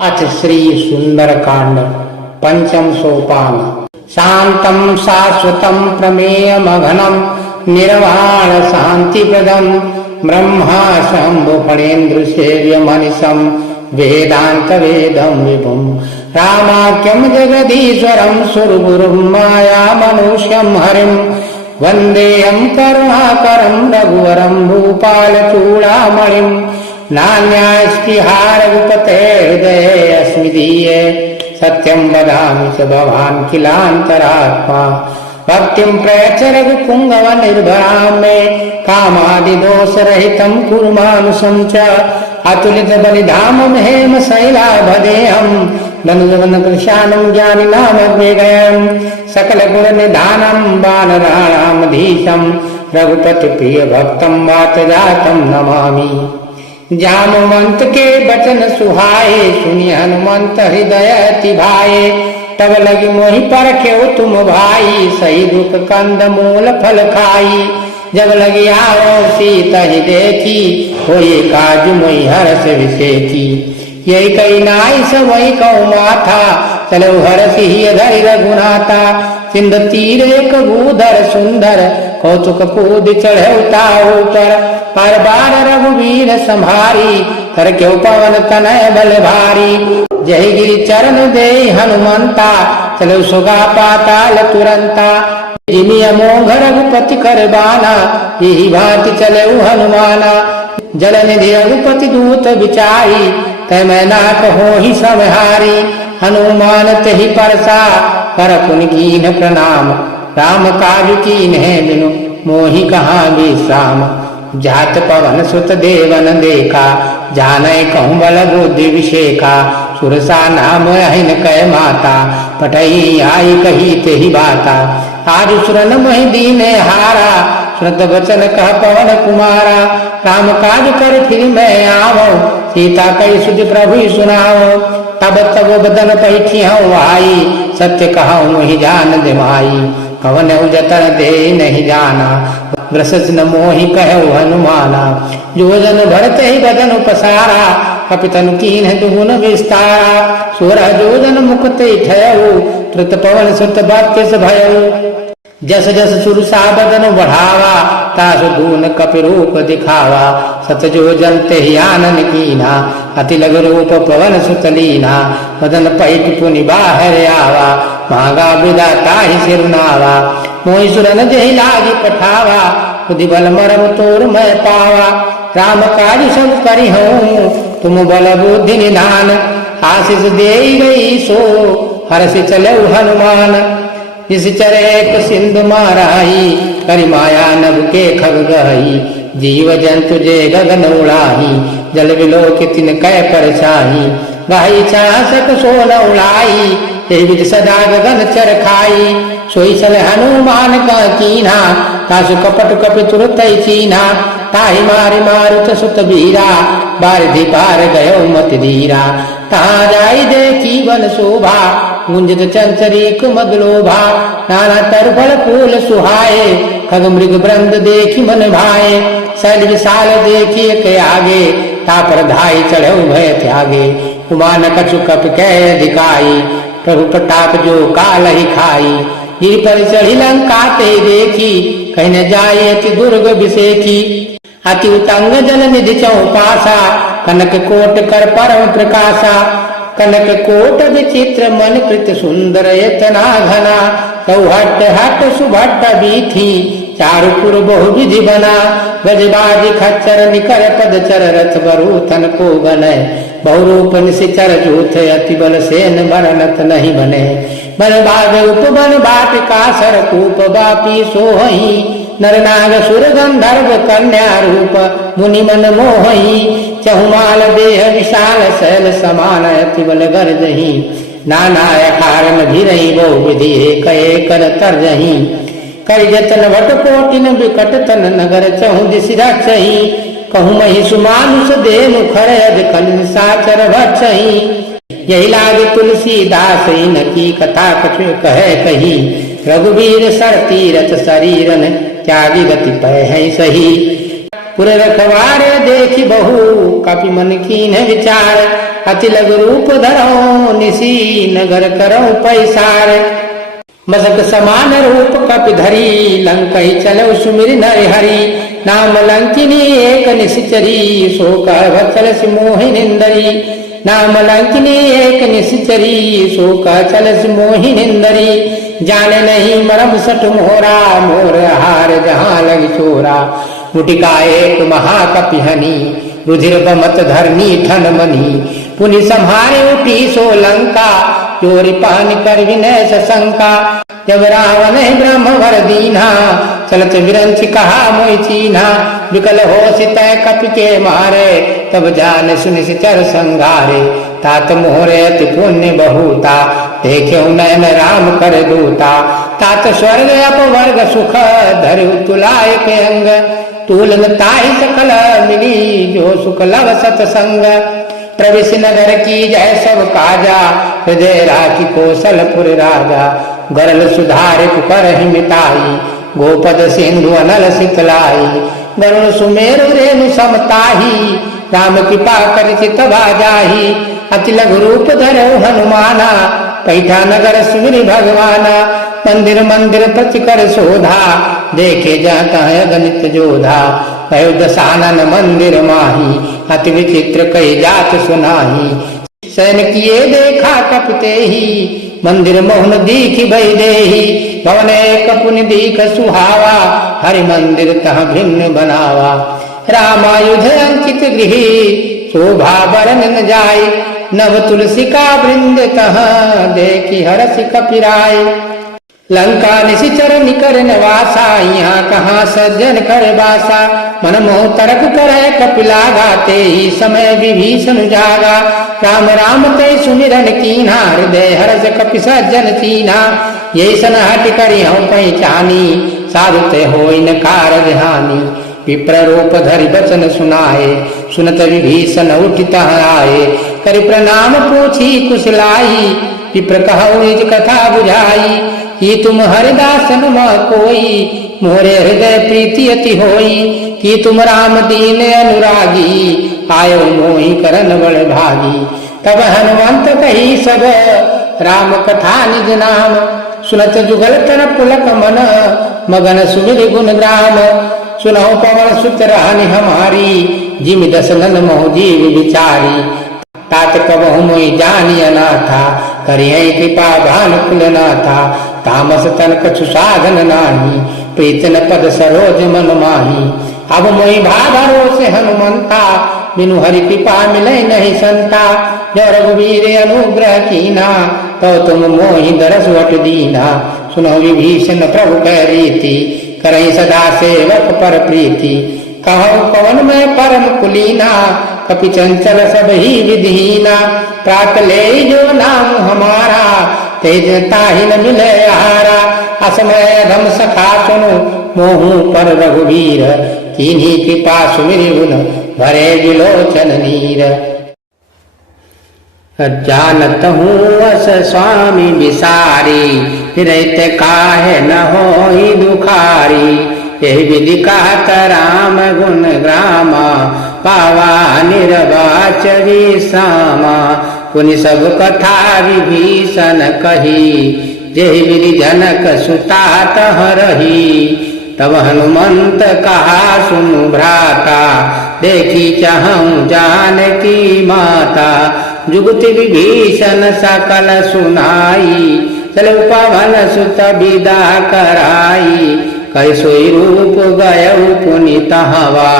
अथ श्री सुंदरकांड पंचम सोपान। शांतं शाश्वतं प्रमेयमघनं निर्वाण शांतिप्रदं ब्रह्मा शंभु फणेन्द्र सेव्य मनिषं वेदांत वेदं विभुं रामाख्यं जगदीश्वरं सुरगुरुं माया मनुष्यं हरिं वन्देऽहं करुणाकरं रघुवरं भूपालचूडामणिं नान्यास्तिहार रघुपते हृदये अस्मि दीये सत्यं वदामि च भवान् किलान्तरात्मा भक्तिं प्रयच्छ रघुपुङ्गव निर्भरां मे कामादिदोषरहितं कुरु मानुषं च अतुलित बलिधामं हेम शैलाभदेहं धनुजवनकृशानं ज्ञानिनामग्निगयं सकलगुणनिधानं वानराणामधीशं रघुपतिप्रियभक्तं वातजातं नमामि। जामवंत के बचन सुहाए सुनि हनुमंत हृदय अति भाए तब लगी मोहि परख्यो तुम भाई सही दुख कंद मूल फल खाई जब लगी आओ सीता ही देखी होए काज मोहि हर्ष विषेखी यही कही नाई सब वही कहूँ माथा चलो हर्ष ही धरि रघुनाथा सिंध तीर एक भूधर सुंदर कौतुक कूद चढ़े ऊपर पर बार रघुवीर संभारी कर क्यों पवन तनय बल भारी जय गिरि चरण दे हनुमंता चलो सुगा पाताल तुरंता जिमि अमोघ रघुपति कर बाना यही भांति चले हनुमाना जल निधि रघुपति दूत बिचारी तय मैं ना कहो ही समहारी हनुमान तहि परसा कर पुन कीन प्रणाम राम काज कीन है बिनु मोहि कहाँ विश्राम जात पवन सुत देवन देखा जाने कहूँ बल बुद्धि विषेखा सुरसा नाम अहिन कह माता पटई आई कही ते ही बाता आज सुरन मही दीने हारा सुनत वचन कह पवन कुमारा राम काज कर फिर मैं आवो सीता कही सुध प्रभु सुनाओ तब तब बदन पैठी हूँ आई सत्य कहूँ ही जान दे माई कवन जतन दे नहीं जाना ग्रसज न मोहि कहु हनुमाना जोजन भरत ही बदन पसारा कपितन कीन दुगुन विस्तारा सोरह जोजन मुकुते ठयऊ त्रुत पवन सुत भक्ति भयऊ जस जस सुरसा बदन बढ़ावा तासु दून कपि रूप दिखावा सत जोजन ते आनन कीना अति लघु रूप पवन सुत लीना बदन पैठ पुनि बाहर आवा मांगा विदा ताहि सिरुनावा मोहि सुरन जहि लागी पठावा खुदी बल मरम तोर मैं पावा राम काज सब करी हूँ तुम बल बुद्धि निधान आशीष दे गई सो हर्ष चले हनुमान जिस चरे एक सिंधु माराही करी माया नभ के खग गही जीव जंतु जे गगन उड़ाही जल विलो तिन कै परछाही गाही चासक सोन उड़ाई विद सदा गगन चर खाई सोई चल हनुमान का कीना तासु कपट कपि तुरत चीना ताहि मारि मारुत सुत बीरा बारिधि पार गयो मत धीरा तहाँ जाई देखी वन शोभा कुंजित चंचरी कुमगलोभा नाना तरफल फूल सुहाए खग मृग वृंद देखी मन भाए शैल विशाल देखी के आगे तापर धाई चढ़ो भय त्यागे कुमान कछु कप कह दिखाई प्रभु प्रताप जो काल ही खाई गिर पर चढ़ी लंका ते देखी कहीं न जाए अति दुर्ग विषेखी अति उतंग जल निधि चौपासा कनक कोट कर परम प्रकाशा कनक कोट विचित्र मन कृत सुंदर इतना घना सौहट हट सुभट बीथी चारुपुर बहु विधि बना गजबाजी खच्चर निकर पद चर रथ बरूथन को बने बहुरूप निशिचर जूथ अति बल सेन बरनत नहीं बने बन बाग उपवन बाटिका सर कूप बापी सोहई नरनाग सुर गंधर्व कन्या रूप मुनि मन मोहई चहुमाल देह विशाल शैल समान अति बल गर्जही नाना कारण धीरही बहु विधि एक कर जही करि जतन भट कोटिन विकट तन नगर चहु दिशि रक्षही कहूँ मही सुमानुष दे मुखर अधकल साचर भक्षही यही लागे तुलसीदास इन की कथा कछु कहे कही रघुवीर सर तीरथ शरीरन त्यागी गति पै है सही पुर रखवारे देखी बहु कपि मन कीन विचार अति लघु रूप धरो निसी नगर करो पैसार मसक समान रूप कपि धरी लंकई चलो सुमिर नर हरि नाम लंकिनी एक निश्चरी सो कह वत्सल मोहिनिंदरी नाम लंकिनी एक निश्चरी सो कह चल मोहिनिंदरी जाने नहीं मरम सट मोरा मोर हार जहाँ लग चोरा मुटिका एक महाकपिहनी रुधिर बमत धरनी ठन मनी पुनि संहारे उठी सो लंका चोरी पान कर विनय शंका जब रावण ब्रह्म वर दीना चलत विरंच कहा मोहि चीन्हा विकल हो सित कपि के मारे तब जान सुनि चर संगारे तात मोहरे अति पुण्य बहुता देखे नयन राम कर दूता तात स्वर्ग अपवर्ग सुख धरु तुलाय के अंग तूलन ताहि सकल मिली जो सुख लव सतसंग प्रवेश नगर की जय सब काजा हृदय राखी कौशलपुर राजा गरल सुधारे कर मिताई गोपद सिंधु अनल शीतलाई गरुण सुमेरु रेणु समताही राम कृपा कर चित बाजाही अति लघु रूप धरो हनुमाना पैठा नगर सुमिर भगवाना मंदिर मंदिर प्रति कर शोधा देखे जाता है गणित जोधा दशानन मंदिर माही अति विचित्र कई जात सुनाही सैन किए देखा कपते ही मंदिर मोहन दीख भई देही भवन एक पुण्य दीख सुहावा हरि मंदिर तह भिन्न बनावा रामायुध अंकित गृह शोभा बरन न जाय नव तुलसी का वृंद तह देखी हरस कपिराय लंका निशिचर निकर नवासा यहाँ कहाँ सज्जन कर बासा मन मोह तरक करे कपिला गाते ही समय विभीषण जागा राम राम ते सुमिरन कीन्हा हृदय हर्ष कपि सज्जन चीन्हा यही सन हट करी हूँ पहचानी साधु ते होई न कारज हानि विप्र रूप धरि बचन सुनाए सुनत विभीषण उठित आए करि प्रणाम पूछी कुशलाई विप्र कहु निज कथा बुझाई कि तुम हरिदासन म कोई मोरे हृदय प्रीति अति होई कि तुम राम दीन अनुरागी आयो मोहि करन बड़ भागी तब हनुमंत कही सब राम कथा निज नाम सुनत जुगल तन पुलक मन मगन सुमिर गुण ग्राम सुनहु पवन सुत रहनि हमारी जिमि दशनन मोह जीव विचारी तात कबहु मोहि जानी अनाथा करियै कृपा भानुकुल नाथा तामस तन कछु साधन नाही प्रीतन पद सरोज मन माही अब मोहि भाधरो से हनुमंता बिनु हरि कृपा मिले नहीं संता जो रघुवीर अनुग्रह कीना तो तुम मोहि दरस वट दीना सुनो विभीषण प्रभु कह रीति करई सदा सेवक पर प्रीति कहु पवन में परम कुलीना कपि चंचल सब ही विधीना प्रात ले जो नाम हमारा तेज ताहि न मिले आहारा असमय धम सखा सुनु मोहू पर रघुवीर कीन्ही कृपा सुमिर गुण भरे विलोचन नीर जानत हूँ अस स्वामी विसारी फिरत काहे न होई दुखारी यही विधि कहत राम गुण ग्रामा पावा निर्वाच विश्रामा पुनि सब कथा विभीषण कही जेहि विधि जनक सुता तह रही तब हनुमंत कहा सुनु भ्राता देखी चाहूं जानकी माता जुगति विभीषण सकल सुनाई चल पवन सुत विदा कराई कैसोई रूप गयउ पुनि तहवा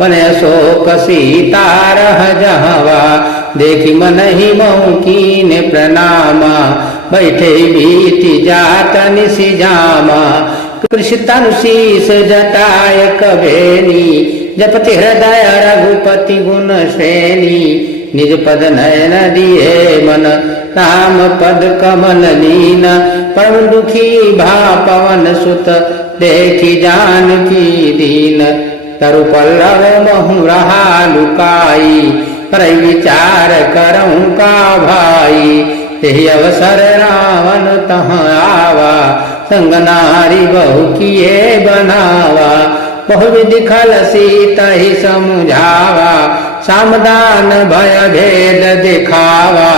मन शोक सीता रह जहवा देखी मन ही मऊ कीन प्रणामा बैठे बीति जात निशि जामा कृष्ण तनु शीस जटाय कबेनी जपति हृदय रघुपति गुण श्रेणी निज पद नयन दिए मन राम पद कमल लीन परम दुखी भा पवन सुत देखी जानकी दीन तरु पल्लव महु रहा लुकाई पर विचार करऊं का भाई यही अवसर रावण तहाँ आवा संग नारी बहु किए बनावा बहुविधि खल सीत ही समुझावा, सामदान भय भेद दिखावा।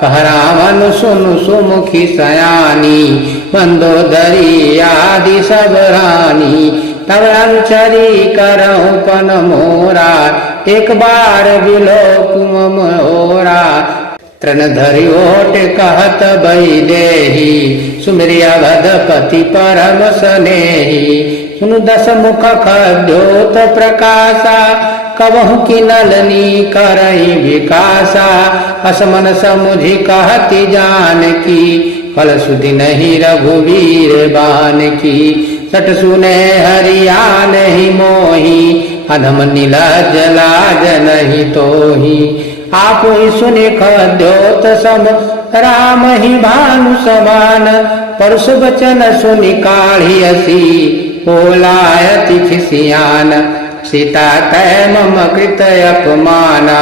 कह रावण सुनु सुमुखी सयानी, मंदोदरी आदि सब रानी। तब अनुचरी करहु पन मोरा, एक बार विलोक मोरा। तृण धरि ओट कहत बई देही, सुमिरिया भदपति परम स्नेही। सुनु दस मुख खद्योत प्रकाशा, कबहु की नलनी करई विकासा। असमन समुझि कहती जानकी, फल सुधि नहीं रघुवीर बान की। सट सुने हरिया नहीं मोही, अधम नीलाज लाज नहीं तोही। आप ही सुनि खद्योत सम, राम ही भानु समान। परसु बचन सुनि काढ़ी असी, बोलायति खिसियान। सीता तय मम कृत अपमाना,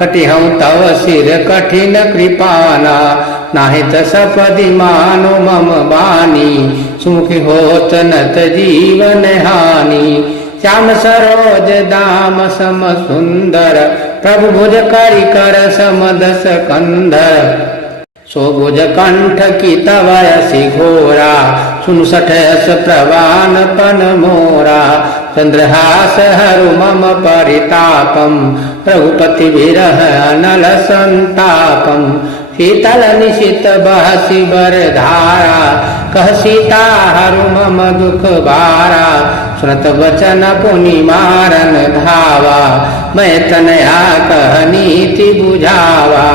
कटिहऊँ तव सिर कठिन कृपाना। नाहित सपदि मानो मम बानी, सुमुखी होत नत जीवन हानि। श्याम सरोज दाम सम सुंदर, प्रभु भुज करि कर सम दस कंधर। सो भुज कंठ की तव यसी घोरा, सुनु सठयस प्रवान पन मोरा। चंद्रहास हरु मम परितापम, रघुपति विरह अनल संतापम। शीतल निशित बहसी बर धारा, कह सीता हरु मम दुख भारा। सुनत वचन पुनि मारन धावा, मैं तनया कह नीति बुझावा।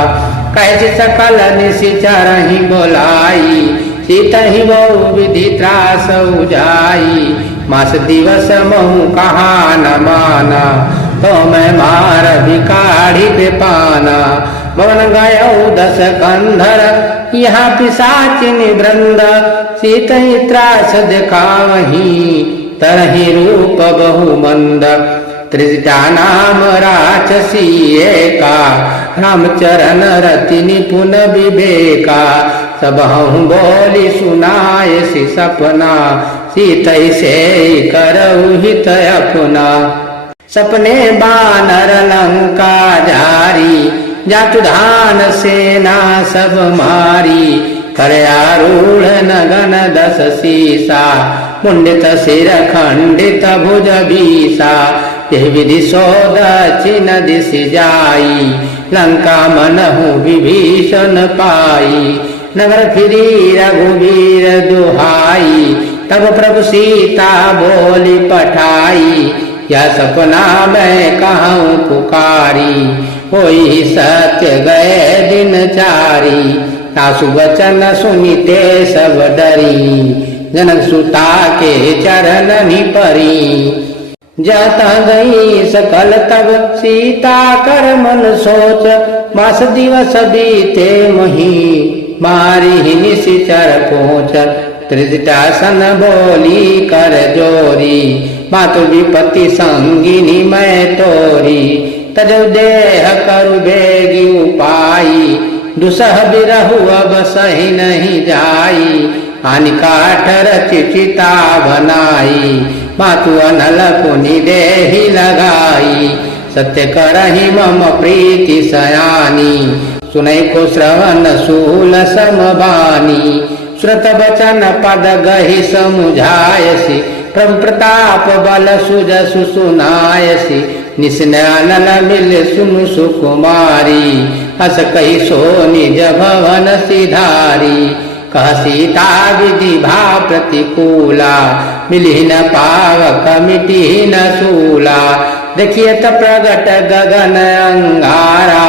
कैसे सकल निशिचरहि बोलाई, सीत ही बहु विधि त्रास उजाई। मास दिवस महु कहा न माना, तो मैं मार बिकाढ़ी पे पाना। बन गयो दस कंधर, यहाँ पिशाचिनी वृंद। सीत ही त्रास दिखावही, तरहि रूप बहु मंद। त्रिजटा नाम राक्षसी एका, रामचरण रति निपुण विवेका। सबहु बोली सुनाय सी सपना, सीतै से करऊ हित अपना। सपने बानर लंका जारी, जातु धान सेना सब मारी। कर आरूढ़ नगन दस सीसा, मुंडित सिर खंडित भुज बीसा। यह विधि सो दक्षिण दिश जाई, लंका मनहु विभीषण पाई। नगर फिरी रघुवीर दुहाई, तब प्रभु सीता बोली पठाई। यह सपना मैं कहूँ पुकारी, होई सत्य गए दिन चारी। सासु वचन सुनिते सब डरी, जनक सुता के चरण ही परी। जाता गई सकल तब सीता कर मन सोच, मास दिवस बीते मोही, मारी ही निशिचर पहुँच। त्रिजटा सन बोली कर जोरी, मातु विपत्ति संगिनी मैं तोरी। तजु देह करु बेगी उपाई, दुसह बिरहु अब सही नहीं जाई। हानि काठ रचि चिता बनाई, मातु अनल पुनि देहि लगाई। सत्य करहि मम प्रीति सयानी, सुनै को श्रवण शूल समबानी। श्रुत बचन पद गहि समुझायसी, प्रभु प्रताप बल सुजसु सुनायसी। निस्न अनल मिल सुनु सुकुमारी, हस कहि सो निज भवन सिधारी। कह सीता विधि भा प्रतिकूला, मिली न पावक मिटी न सूला। देखिए त प्रगट गगन अंगारा,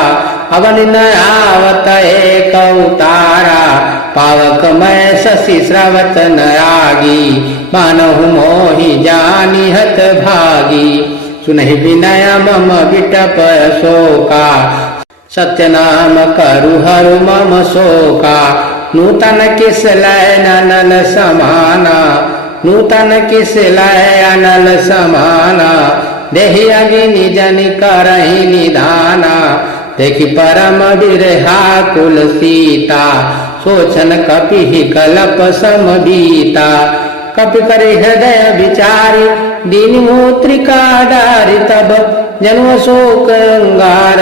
अवन न आवत एक उतारा। पावक मैं शशि स्रवत न आगी, मानहु मोहि जानी हत भागी। सुनहि विनय मम विटप शोका, सत्य नाम करु हरु मम शोका। नूतन किस लय अनल समाना, नूतन किस लय अनल समाना। देहि अग्नि जनि करहि निधाना, देखि परम बिरहा कुल सीता। सोचन कपि कलप समबीता, कपि करि हृदय विचारी। दीन मूत्रिका डारी तब जन्म शोक अंगार,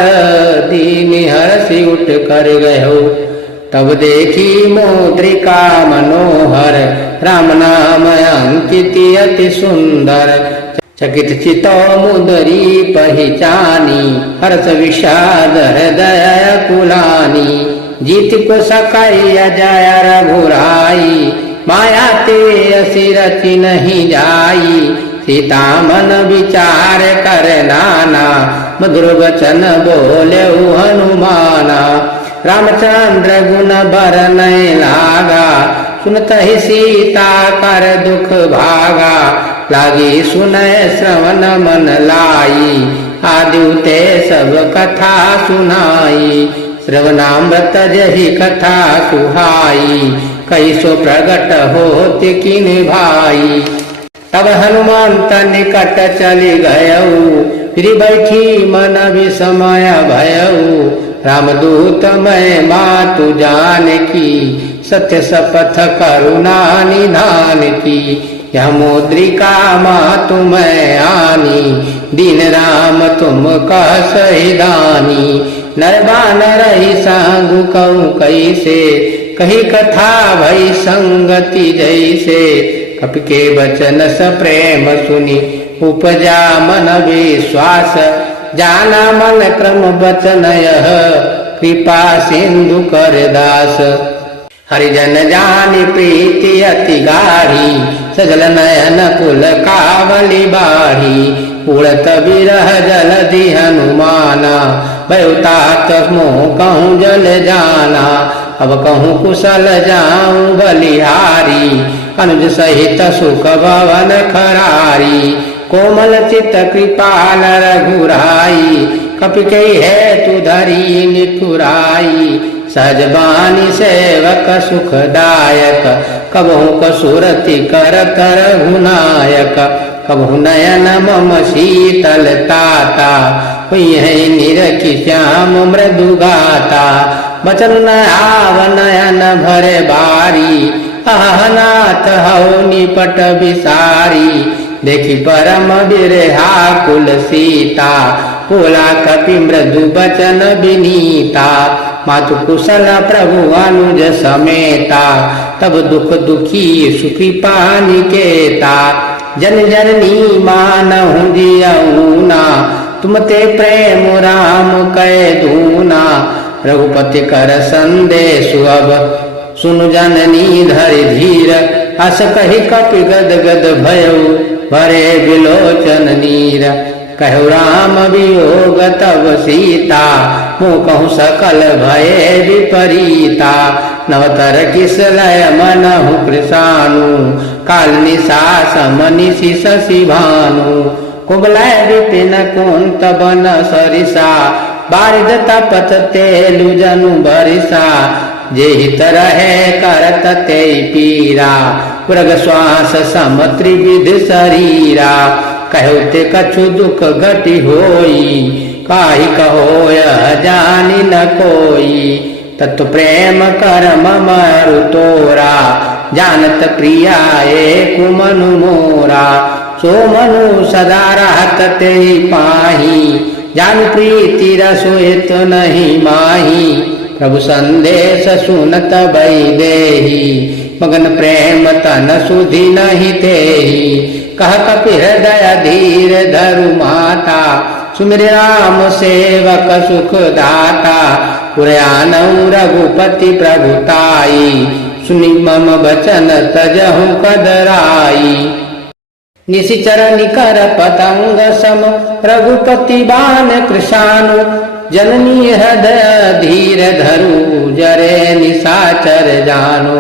दीन हर्षि उठ कर गयो तब देखी मुद्रिका मनोहर, राम नाम अंकित अति सुंदर। चकित चितो मुदरी पहचानी, हर्ष विषाद हृदय कुलानी, जीत को सकाई अजय रघुराई, माया ते असि रचि नहीं जाई, सीता मन विचार कर नाना, मधुर वचन बोले हनुमाना। रामचंद्र गुण बरनय लागा, सुनत ही सीता कर दुख भागा, लागी सुनय श्रवण मन लाई, आदिते सब कथा सुनाई, श्रवणामृत जही कथा सुहाई, कैसो प्रगट होति किन भाई। तब हनुमंत निकट चली गयऊ, फिर बैठी मन विस्मय भयऊ, रामदूत मैं मातु जानकी, सत्य सपथ करुणा निधान की, यह मुद्रिका मातु मैं आनी, दीन राम तुम कह सही दानी। नर बानर ही सांगु कहूँ कैसे, कही कथा भई संगति जैसे, कपि के वचन स प्रेम सुनी, उपजा मन विश्वास, जाना मन क्रम वचन यह, कृपा सिंधु कर दास। हरिजन जानी प्रीति अति गाढ़ी, सजल नयन कुल कावली बाढ़ी, उड़त बिरह जलधि हनुमाना, बहुतात मोह कहूँ जल जाना, अब कहूँ कुशल जाऊँ बलिहारी, अनुज सहित सुख भवन खरारी, कोमल चित कृपाल रघुराई, कपि के है तु धरी निठुराई, सहज बानी सेवक सुखदायक, कबहु कसुरति कर रघुनायक, कबहु नयन मम शीतल ताता, हुई निरखि श्याम मृदु गाता, बचन न आव नयन भरे बारी, अहनाथ हौ निपट विसारी, देखी परम बिरहा कुल सीता, बोला कपि मृदु बचन विनीता, मातु कुशल प्रभु अनुज समेता, तब दुख दुखी सुकृपा निकेता, जन जननी मानहु जियऊना, तुम ते प्रेम राम कै दूना, रघुपति कर संदेश अब सुनु जननी धरि धीर, अस कही कपि गद गद भयऊ भरे विलोचन नीर, कहु राम वियोग तब सीता, मुँह कहूँ सकल भये विपरीता, नवतर किस लय मनहु कृषानु, काल निशा समनिशि शशि भानु, कुबलय विपिन कुंत बन सरिसा, बारिद तपत तेलु जनु बरिसा, जेहित रहे करत ते पीरा, मृग श्वास सम त्रिविध शरीरा, कहते कछु दुख घटी होई, काहि कहो यह जानी न कोई, तत्व प्रेम करम मरु तोरा, जानत प्रिया एक मनु मोरा, सो मनु सदा रहत ते पाही, जान प्रीति रसोइत नहीं माही, प्रभु संदेश सुनत भई देही, मगन प्रेम तन सुधि नहीं तेही, कह कपि हृदय धीर धरु माता, सुमिर राम सेवक सुख दाता, पुरयानऊ रघुपति प्रभुताई, सुनि मम बचन तजहु कदराई। निशिचर निकर पतंग सम रघुपति बाण कृशानु, जननी हृदय धीर धरु जरे निशाचर जानु,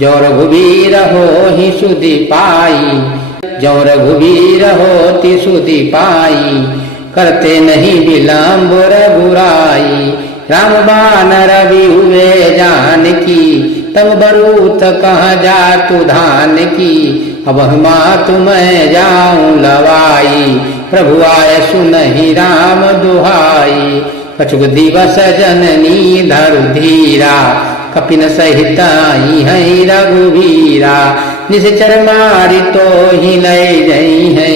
जो रघुवीर होहि सुधि पाई, जो रघुवीर होति सुधि पाई, करते नहीं विलम्ब रघुराई, राम बाण रवि हुए जानकी, तब बरूथ कहाँ जातु धान की, अब मातु मैं जाऊं लवाई, प्रभु आय सुनहि राम दुहाई, कछुक दिवस जननी धरु धीरा, कपिन सहित आई है रघुवीरा, निश्चर मारी तो ही लय गई है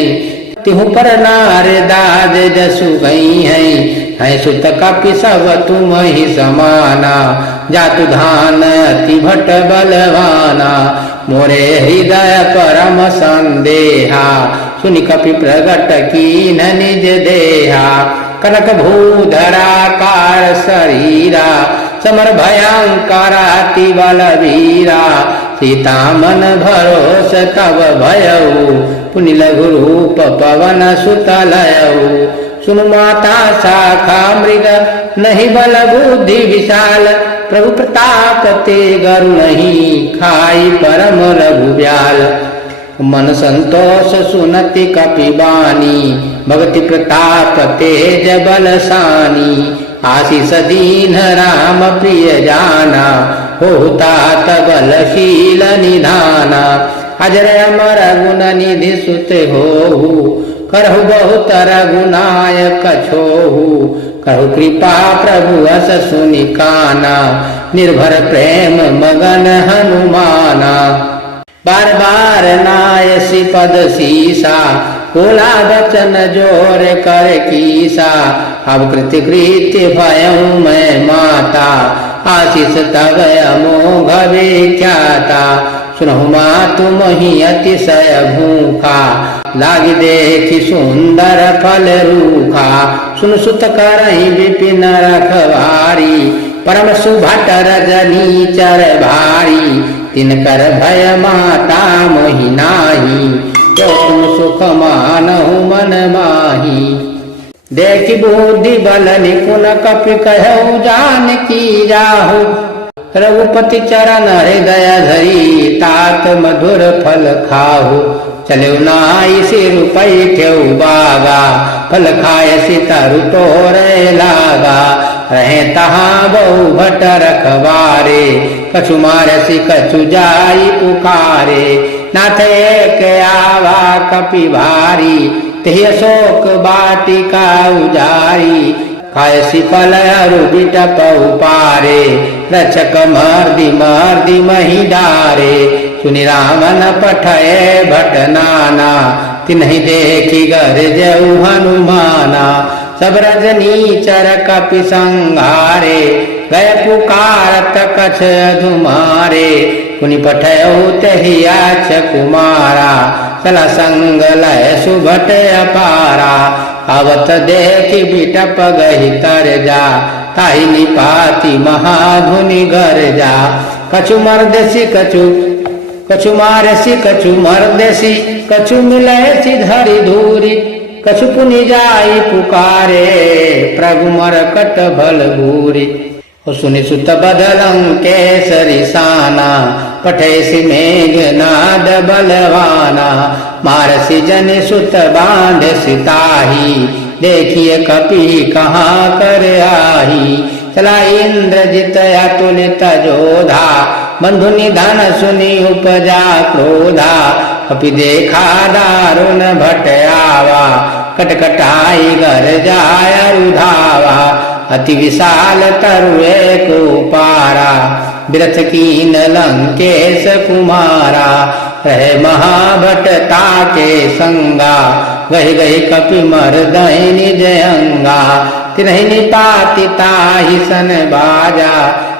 तिहु पर नार दाद जसु गई है सुत कपि सब तुम ही समाना जातु धान अति भट बलवाना मोरे हृदय परम संदेहा सुनि कपि प्रगट कीन निज देहा कनक भूधराकार शरीरा समर भयंकर अति बलवीरा सीता मन भरोस तब भयऊ पुनि लघु रूप पवन सुतलयऊ सुन माता शाखा मृग नहीं बल बुद्धि विशाल प्रभु प्रताप ते गरु नहीं खाई परम रघु ब्याल मन संतोष सुनति कपि बानी भगति प्रताप तेज बल सानी आशीष दीन राम प्रिय जाना होता बलशील निधाना अजर अमर गुण निधि सुत हो करहु बहुत रघुनायक छोहु कहु कृपा प्रभु अस सुनि काना निर्भर प्रेम मगन हनुमाना बार बार नायसी पद सीसा बोला बचन जोर कर कीसा अब कृत्य कृत्य भयऊ मैं माता आशीष तब अमोघ विख्याता सुनहु मातु मोहि अतिशय भूखा लागी देखी सुंदर फल रूखा सुन सुत करहि विपिन रखवारी परम सुभट रजनी चर भारी तिनकर भय माता मोहि नाही तो तुम सुख मानहु मन माही देखी बुद्धि बल निपुण कपि कहु जान की जाहु रघुपति चरण हृदय धरी तात मधुर फल खाहु चले नाई सिर पैठ्यऊ बागा फल खाय सितरु तोरे लागा रहे तहाँ बहु भट रखवारे कछु मारसी कछु जाई पुकारे नाथ एक आवा कपि भारी तेहि अशोक बाटिका उजारी खायसी फल अरु बिटप उपारे रक्षक मर्दि मर्दि मही डारे सुनि रावण पठये भट नाना तिन्हि देखी गरजऊ हनुमाना सब रजनी चर कपि संघारे गय पुकारत कछ अधुमारे पुनि पठयऊ तहि आछ कुमारा चला संग लय सुभट अपारा आवत देखी बिटप गही तर जा ताहि निपाति महाधुनि घर जा कछु मर्देसी कछु मारसी कछु मर्देसी कछु मिलैसी धरि धूरी कछु पुनि जाई पुकारे प्रभु मरकट भल भूरी सुनि सुत बदलंकेसरी साना पठेसी मेघनाद बलवाना मारसी जन सुत बांध सिताही देखिए कपि कहाँ कर आही चला इंद्रजित अतुलित जोधा बंधु निधन सुनि उपजा क्रोधा कपि देखा दारुण भट आवा कटकटाई घर जाय रुधावा अति विशाल तरुए को पारा बिरथ कीन लंकेश कुमारा रहे महाभटता के संगा गही गही कपि मर्दहि निज अंगा तिन्हि निपाति ताहि सन बाजा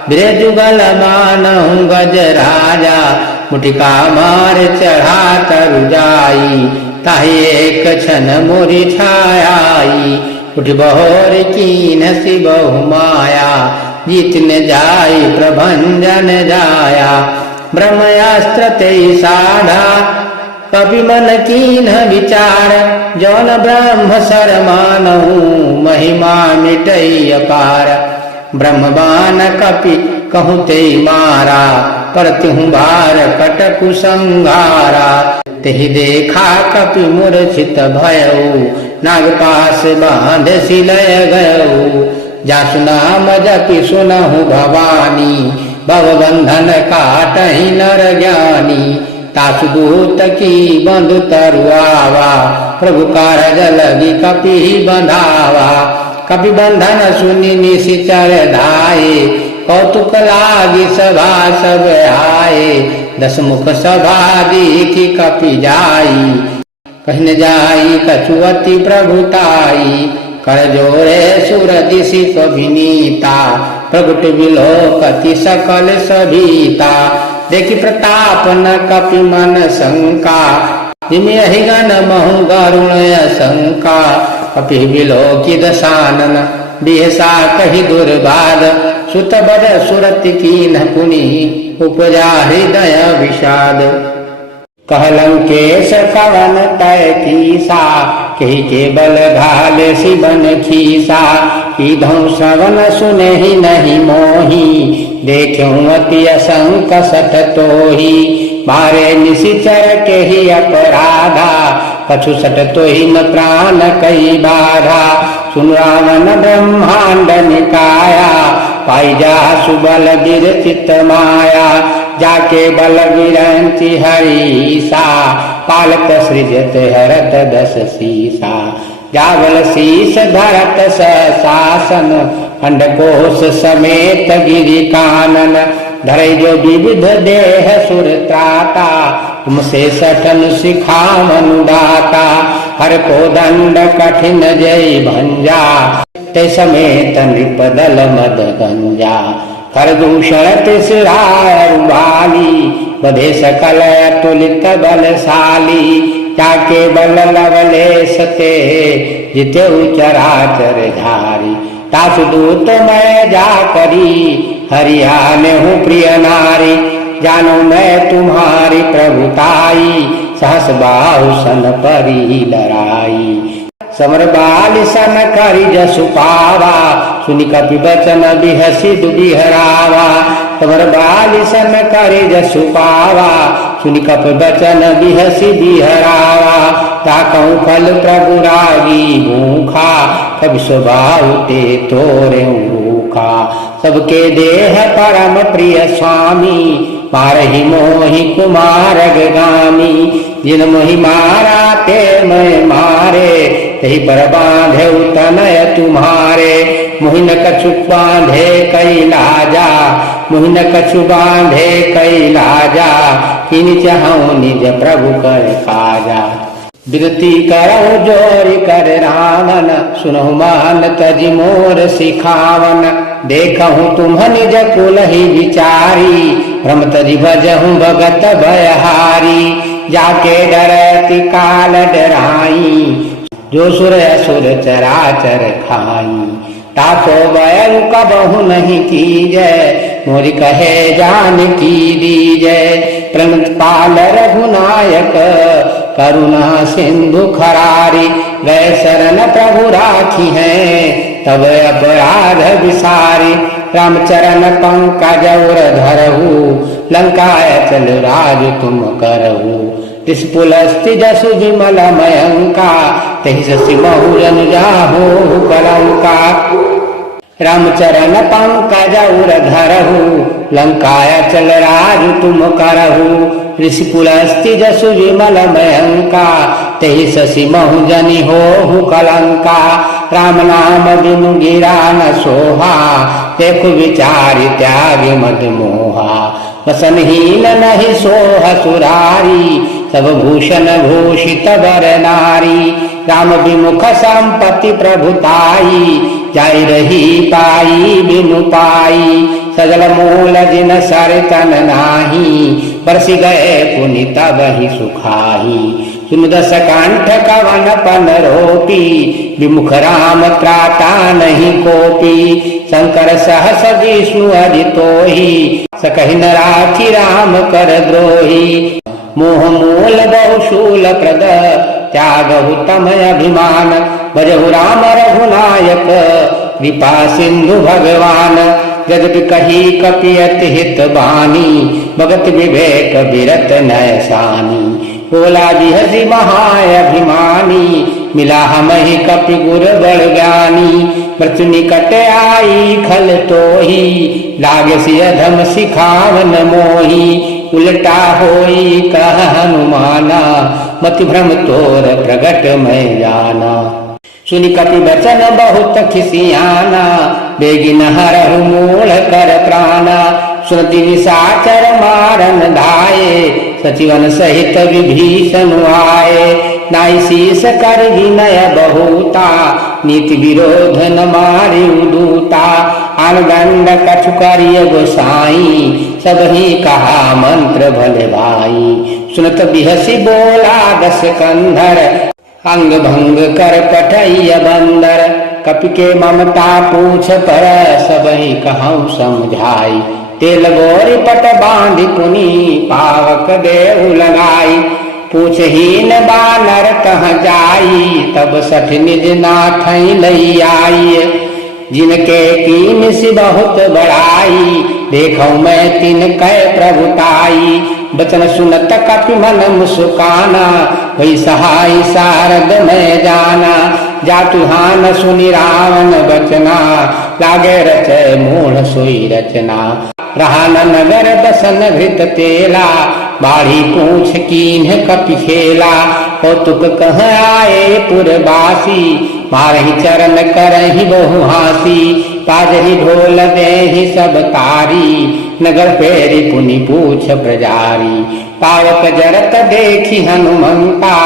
बिरे जुगल मानहु गज राजा मुटिका मार चढ़ा तरु जाई ताहि एक क्षण मोरि छायाई उठ बहोर कीन सी बहु माया जीत न जाई प्रभंजन जाया ब्रह्मयास्त्र ते साधा कपि मन कीन विचार जौन ब्रह्म सर मानहु महिमा मिटई अपार ब्रह्मबान कपि कहु ते मारा पर तिहु भार कटकु संघारा तेहि देखा कपि मूर्छित भयऊ नागपास बांध सिलय गयऊ जासु नाम जपि सुनहु भवानी भव बंधन काटहि नर ज्ञानी तासु दूत की बंधु तरुआवा प्रभु कारज लगी कपि बंधावा कपि बंधन सुनि निशिचर धाये कौतुक लागी सभा सब आए, 10 मुख सभा देखी कपि जाई। कहन जाई कछुअति प्रभुताई, कर जोरे सुर दिशि विनीता। प्रगट विलोकति सकल सभीता, देखी प्रताप न कपि मन शंका। जिमि अहिगन महु गरुण शंका, कपि विलोकि दशानन बिहसा कहि दुर्बाद। सुत बद सुरति कीन्ह पुनि, उपजा हृदय विषाद। कहलंकेश कवन तय कीसा, कही के बल घाल शिवन खीसा। कीधौ श्रवण सुने ही नहीं मोही, देखूं अति असंक सठ तोही। मारे निशिचर के ही अपराधा, कछु सठ तोही न प्राण कई बाधा। सुन रावण ब्रह्मांड निकाया, पाई जा सुबल विरचित माया। जाके बल विरंचि हरीसा, पालक सृजत हरत 10 शीसा। जावल शीस धरत शासन, अंडकोश समेत गिरि कानन। धरे जो विविध देह सुर त्राता, तुमसे सठन सिखावन दाता। हर को दंड कठिन जय भंजा, ते समेत नृपदल मद गंजा। कर दूषण त्रिशिरारुबाली, बधे सकल अतुलित बलशाली। जाके बल लवलेश ते, जितेउ चराचर धारी। तासु दूत मैं जा करी, हरियाने हूँ प्रिय नारी। जानो मैं तुम्हारी प्रभुताई, सहस बाहु सन परी लड़ाई। समर बाल सन करि जसु पावा, सुनि कपि बचन बिहसि बिहरावा। समर बाल सन करि जसु पावा, सुनि कपि बचन बिहसि बिहरावा। ताकहु फल प्रभु रागी भूखा, कवि स्वभाव ते तोरे रूखा। सबके देह परम प्रिय स्वामी, मारहि मोहि कुमार गामी। जिन मोहि मारा ते मैं मारे, तेहि पर बांधे तनय तुम्हारे। मोहिन कछु बांधे कई लाजा, मोहिन कछु बांधे कई लाजा। किन चाहूं निज प्रभु कर काजा। विनती करौ जोरि कर रावण, सुनहु मान तजि मोर सिखावन। देखहु तुम निज कुल ही विचारी, भ्रम तजि भजहु भगत भयहारी। जाके डरति काल डराई, जो सुर असुर चराचर खाई। ताको बयउ कबहु नहीं कीजय, मोरि कहे जान की दीजय। प्रणत पाल रघुनायक, करुणा सिंधु खरारी। गए शरण प्रभु राखी हैं, तब अपराध विसारी। रामचरण पंकज उर धरहु, लंकाय चल राज तुम करहु। पुलस्ति जसु विमल मयंका, तहि ससि महु जन जाहु कलंका। रामचरण पंकज उर धरहु, लंकाय चल राज तुम करहु। ऋषिकुलस्ति जसु विमल मयंका, तेहि शशि महु जनि होहु कलंका। राम नाम बिनु गिरा न सोहा, देखु विचारि त्याग मद मोहा। वसनहीन नहीं सोह सुरारी, सब भूषण भूषित वर नारी। राम विमुख संपत्ति प्रभुताई, जाई रही पाई बिनु पाई। सजल मूल जिन सर तन नाही, बरसि गए पुनि तब ही सुखाही। सुन 10 कंठ कवन पन रोपी, विमुख राम त्राता नहीं कोपी। शंकर सहस विष्णु अजितोहि, सकहि न राखी राम कर द्रोही। मोह मूल बहुशूल प्रद, त्यागहु तम अभिमान। भजहु राम रघुनायक, कृपा सिंधु भगवान। यद्यपि कही कपि अति हित बानी, भगत विवेक विरत नयसानी। बोला बिहसी महाअभिमानी, मिला हमहि कपि गुर बड़ ज्ञानी। मृत्यु निकट आई खल तोही, लागे सिय अधम सिखावन मोही। उल्टा होई कह हनुमाना, मति भ्रम तोर प्रगट मैं जाना। सुनि कपि बचन बहुत खिसियाना, बेगिन हरहु मूल कर प्राण, सुरति निशाचर मारन धाये, सचिवन सहित विभीषण आए, नाई शीस कर विनय बहुता, नीति विरोध न मारे दूता, अनुदंड कछु करिय गोसाई, सब ही कहा मंत्र भले भाई, सुनत बिहसी बोला दस कंधर, अंग भंग कर पठैय बंदर, कपि के ममता पूछ पर, सब ही कहूँ समझाई, तेल गोरी पट बांधि पुनि, पावक देहु लगाई, पूछहीन बानर कहाँ जाई, तब सठ निज नाथ लई आई, जिनके कीन सी बहुत बड़ाई, देखो मैं तिन कै प्रभुताई, बचन सुनत कपि मन मुस्काना, वही सहाय सारद में जाना, जातुहान सुनि रावण बचना, लागे रचय मूढ़ सोई रचना, रहा न नगर बसन घृत तेला, बाढ़ी पूछ कीन्ह कपि खेला, कौतुक कह आए पुरवासी, मारहि चरण करहि बहु हासी, पाजहि ढोल देहि सब तारी, नगर फेरी पुनि पूछ ब्रजारी, पावक जरत देखी हनुमंता,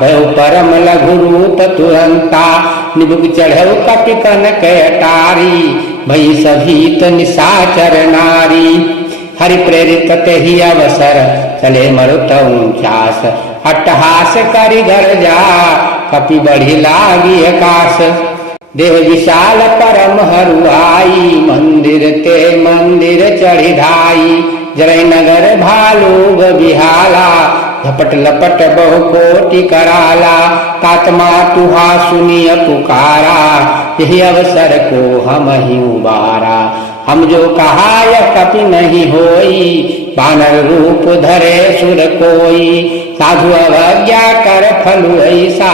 भयउ परम लघु रूप तुरंता, निबुक चढ़ऊ कपि कनक अटारी, भई सभीत निशाचर नारी, हरि प्रेरित तेहि अवसर, चले मरुत ऊंचास, अट्टहास करि गर्जा, कपि बढ़ी लागी आकाश, देह विशाल परम हरुआई, मंदिर ते मंदिर चढ़ी धाई, जरै नगर भालूग बिहाला, झपट लपट बहु कोटि कराला, तात्मा तुहा सुनिय पुकारा, यही अवसर को हम ही उबारा, हम जो कहा यह कपि नहीं होई, बानर रूप धरे सुर कोई, साधु अवज्ञा कर फलु ऐसा,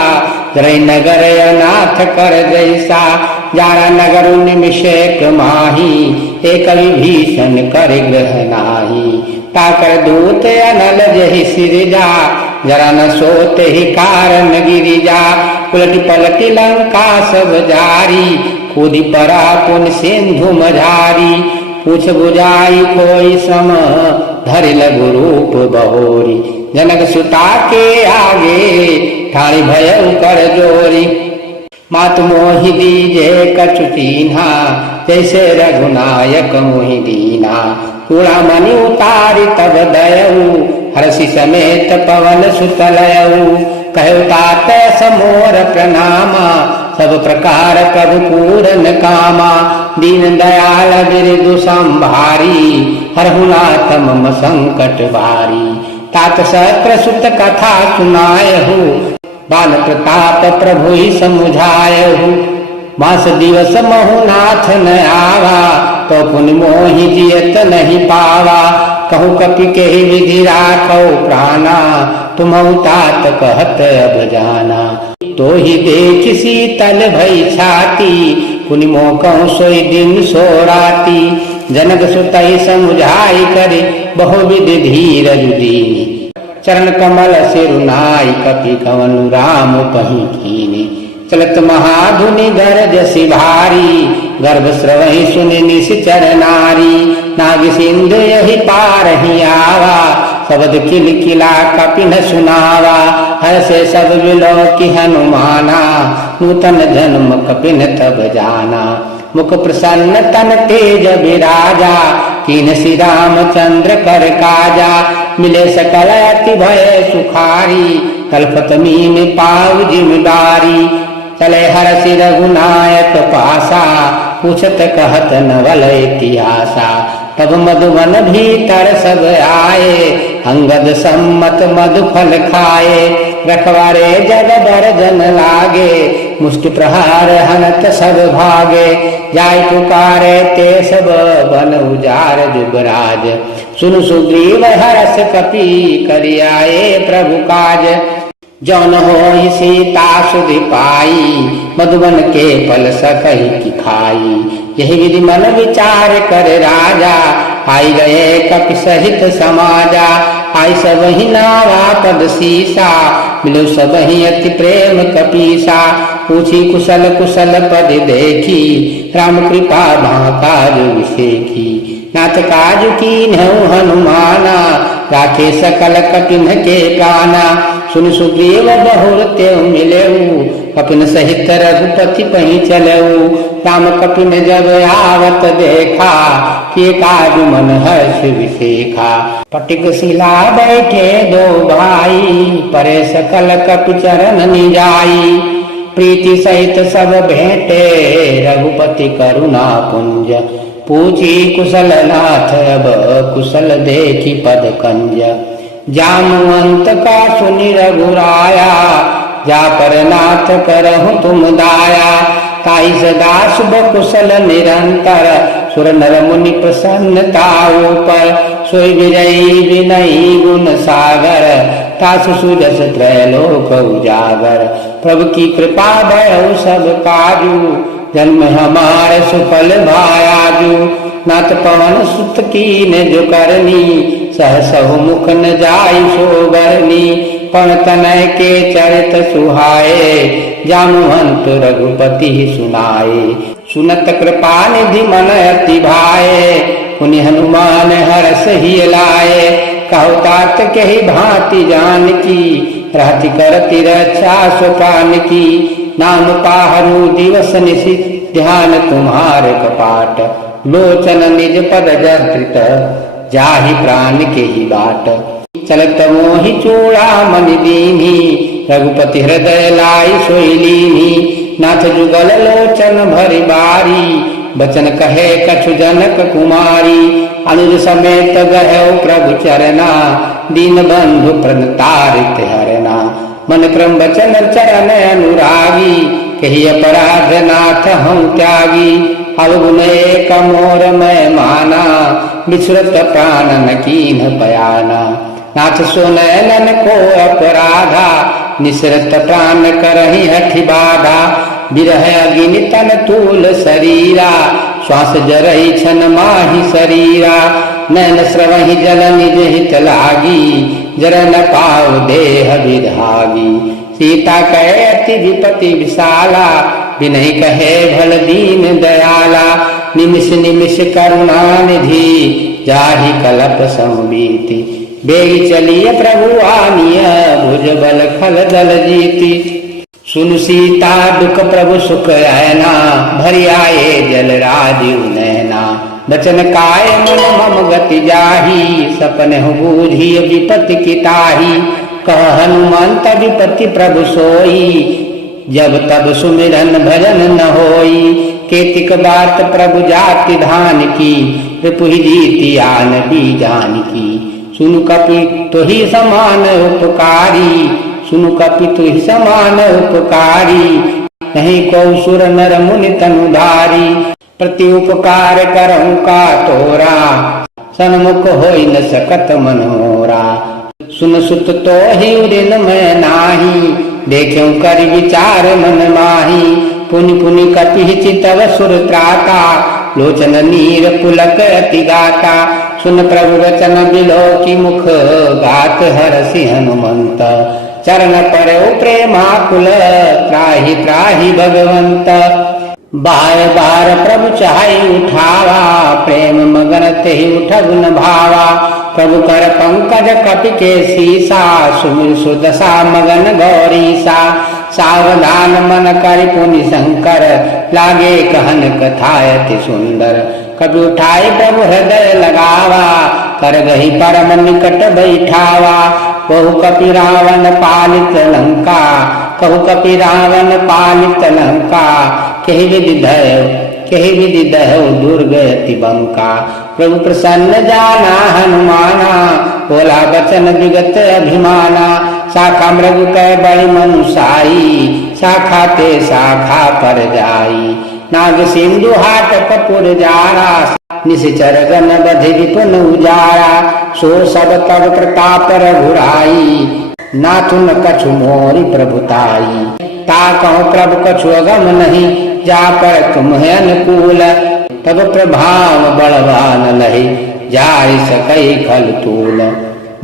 जरै नगर अनाथ कर जैसा, जारा नगर निमिषेक माही, एक विभीषण कर ग्रह नाही, ताकर दूत अनल जहि सिरजा, जरा न सोते ही कारण गिरिजा, उलटी पलटी लंका सब जारी, कूदी परा पुन सिंधु मझारी, पूछ बुझाई कोई सम, धरि लघु रूप बहोरी, जनक सुता के आगे, ठाणी भयउ कर जोरी, मात मोहि दीजे कछु कीन्हा, जैसे रघुनायक मोहि दीना, चूड़ामणि उतारी तब दयऊ, हर्षि समेत पवन सुत लयऊ, कहु तात समोर प्रणामा, सब प्रकार प्रभु पूरन कामा, दीन दयाल बिरदु संभारी, हरहुनाथ मम संकट बारी, तात सहस्त्र सुत कथा सुनायहु, बाल प्रताप प्रभु ही समुझायहु, मास दिवस महुनाथ न आवा, तो पुनि मोहि जियत नहीं पावा, कहु कपि के विधि राखौ प्राणा, तुमहु तात कहत अब जाना, तो ही देख शीतल भई छाती, पुनि मोह कहूँ सोई दिन सो राती, जनक सुतहि समुझाई करे, बहुविध धीरज दीनी, चरण कमल सिरुनाई, कपि कवनु राम पही कीने, चलत महाधुनि गरज सि भारी, गर्भ स्रवहि सुनि निश्चर नारी, नाग सिंधु यही पार ही आवा, शब्द किलकिला कपि न सुनावा, हर्षे सब विलोकि हनुमाना, नूतन जन्म कपि न तब जाना, मुख प्रसन्न तन तेज विराजा, कीन श्री रामचंद्र कर काजा, मिले सकल अति भय सुखारी, कल्पत मीन पाऊ जिम्मेदारी, चले हर्षि रघुनायक पासा, पूछत कहत नवल इतिहासा, तब मधुवन भीतर सब आए, अंगद सम्मत मधु फल खाए, रखवारे जग दर्जन लागे, मुष्टि प्रहार हनत सब भागे, जाय पुकारे ते सब बन उजार जुगराज, सुन सुग्रीव हरस कपि करियाए प्रभु काज, जौन होई सीता सुधि पाई, मधुबन के फल सकहि की खाई, यही विधि मन विचार कर राजा, आई गए कपि सहित समाजा, आई सब ही नावा पद सीसा, मिलो सब ही अति प्रेम कपीसा। पूछी कुशल कुशल पद देखी, राम कृपा भाकाज विषेखी। नाथ काज कीन हनुमाना, राखे सकल कठिन के प्राणा। सुन सुग्रीव बहुर तेउ मिलेऊ, कपिन सहित रघुपति पहि चलेऊ। राम कपिन जब आवत देखा, किए काज मन हर्ष विशेखा। पटिक शिला बैठे दो भाई, परे सकल कपि चरण निजाई। प्रीति सहित सब भेंटे, रघुपति करुणा पुंज। पूछी कुशल नाथ अब, कुशल देखी पद कंज। जामवंत का सुनि रघुराया, जा पर नाथ करहु तुम दाया। ताहि सदा शुभ कुशल निरंतर, सुर नर मुनि प्रसन्नता ऊपर। सोई विजयी विनयी गुण सागर, तासु सुजस त्रैलोक उजागर। प्रभु की कृपा भयउ सब काजू, जन्म हमारे सुफल भायाजू। नाथ पवन सुत कीन जो करनी, सहसहु मुख न जाई शोभरनी। पण तनय के चरित सुहाए, जामुवंत रघुपति सुनाए। सुनत कृपा निधि मन अति भाए, पुनि हनुमान हरस ही लाए। कहु तात के ही भांति जान की, रहति करति रक्षा सुप्राण की। नाम पाहरु दिवस निशि, ध्यान तुम्हारे कपाट। लोचन निज पद जत्रित, जाहि प्राण के ही बाट। चलत मोहि चूड़ामणि दीन्ही, रघुपति हृदय लाई सोई लीन्ही। नाथ जुगल लोचन भरि बारी, बचन कहे कछु जनक कुमारी। अनुज समेत गहु प्रभु चरना, दीन बंधु प्रणतारित हरना। मन क्रम बचन चरण अनुरागी, कही अपराध नाथ हूँ त्यागी। अवगुण एक मोर मैं माना, विचरत प्राण न कीन बयाना। नाथ सुनैनन को अपराधा, निसरत प्राण करहि हठि बाधा। बिरह अग्नि तन तूल शरीरा, श्वास जरहि छन माहि शरीरा। नैन स्रवहि जल निज हित लागी, जर न पाव देह विधागी। सीता कहे अति विपति विशाला, बिनहि कहे भल दीन दयाला। निमिष निमिष करुणा निधि, जाहि कलप संबीति। बेगी चलिए प्रभु आनिय, भुज बल खल दल जीति। सुन सीता दुख प्रभु सुख ऐना, भरि आए जल राजीव नैना। बचन काय मन मम गति जाही, सपन बूझी विपति की ताही। कह हनुमंत विपति प्रभु सोई, जब तब सुमिरन भजन न होई। केतिक बात प्रभु जाति धान की, रिपुहि जीति आन बीजान की। सुनु कपि तुहि समान उपकारी, सुनु कपि तुहि समान उपकारी। नहीं को सुर नर मुनि तनुधारी, प्रति उपकार करहु का तोरा। सन्मुख होई न सकत मनोरा, सुन सुत तो ही उदिन मैं नाही। देखूं कर विचार मन माही, पुनि पुनि कपि चितव सुर त्राता। लोचन नीर पुलक अति गाता, सुन प्रभु वचन बिलो की मुख गात हरसि हनुमंत। चरण परौ प्रेमाकुल, त्राहि त्राहि भगवंत। बार बार प्रभु चाहि उठावा, प्रेम मगन तेहि उठब न भावा। प्रभु कर पंकज कपि के सीसा, सुमिर सुदशा मगन गौरीसा। सावधान मन करि पुनि शंकर, लागे कहन कथा अति सुंदर। कपि उठाए प्रभु हृदय लगावा, कर गही परम निकट बैठावा। कहु कपि रावण पालित लंका, कहु कपि रावण पालित लंका। केहि विधि दहु दुर्ग अति बंका। प्रभु प्रसन्न जाना हनुमाना, बोला बचन विगत अभिमाना। शाखा मृग कै बड़ि मनुसाई, शाखा ते शाखा पर जाई। नाग सिंधु हाट कपूर जारा, निश्चर गन बधि विपुन उजारा। सो सब तब प्रताप रघुराई, नाथुन कछु मोरि प्रभुताई। ता कहूँ प्रभु कछु अगम नहीं, जा पर तुम है अनुकूल। तब प्रभाव बलवान लहि, जाय सकई खल तूल।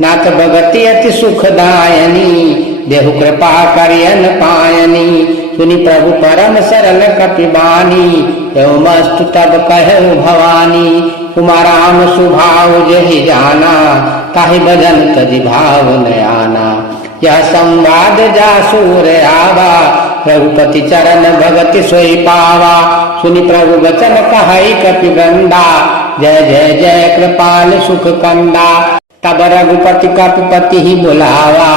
नाथ भगति अति सुखदायनी, देहु कृपा करियन पायनी। सुनि प्रभु परम सरल कपिबानी, मस्तु तब कहु भवानी। तुमा राम सुभाव जहि जाना, ताहि भजन तजि भाव न आना। यह संवाद जासूर आवा, रघुपति चरण भगति सोई पावा। सुनि प्रभु वचन कहई कपिबंदा, जय जय जय कृपाल सुख कंदा। तब रघुपति कपिपति ही बुलावा,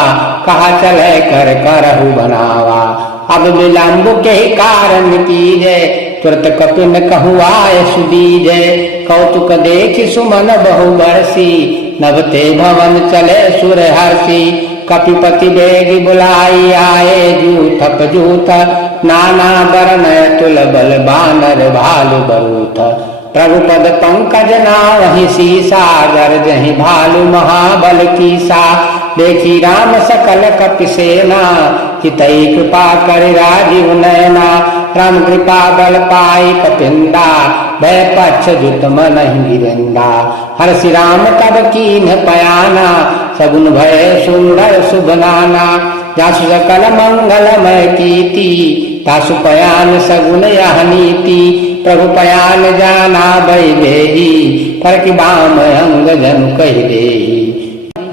कहा चले कर करहु बनावा। अब विलंब के कारण कीजे, तुरत कपिन कहु आय सुदीजे। कौतुक देखि सुमन बहु बरसी, नभते भवन चले सुर हर्षि। कपिपति बेगी बुलाई आए, जूथप जूथ नाना बरन तुल बल बानर भालु बरूथ। प्रभु पद पंकज नावहि सीसा, गरजहि भालु महाबल कीसा। देखी राम सकल कपिसेना, चितई कृपा कर राजीव नयना। राम कृपा बल पाई कपिंदा, भय पक्ष जुत मनहि गिरंदा। हर्षि राम तब कीन्ह पयाना, सगुन भय सुंदर शुभ नाना। जासु सकल मंगलमय कीर्ति, तासु पयान सगुन यह नीति। प्रभु पयान जाना बई देही, फरकि बाम अंग जनु कहि देही।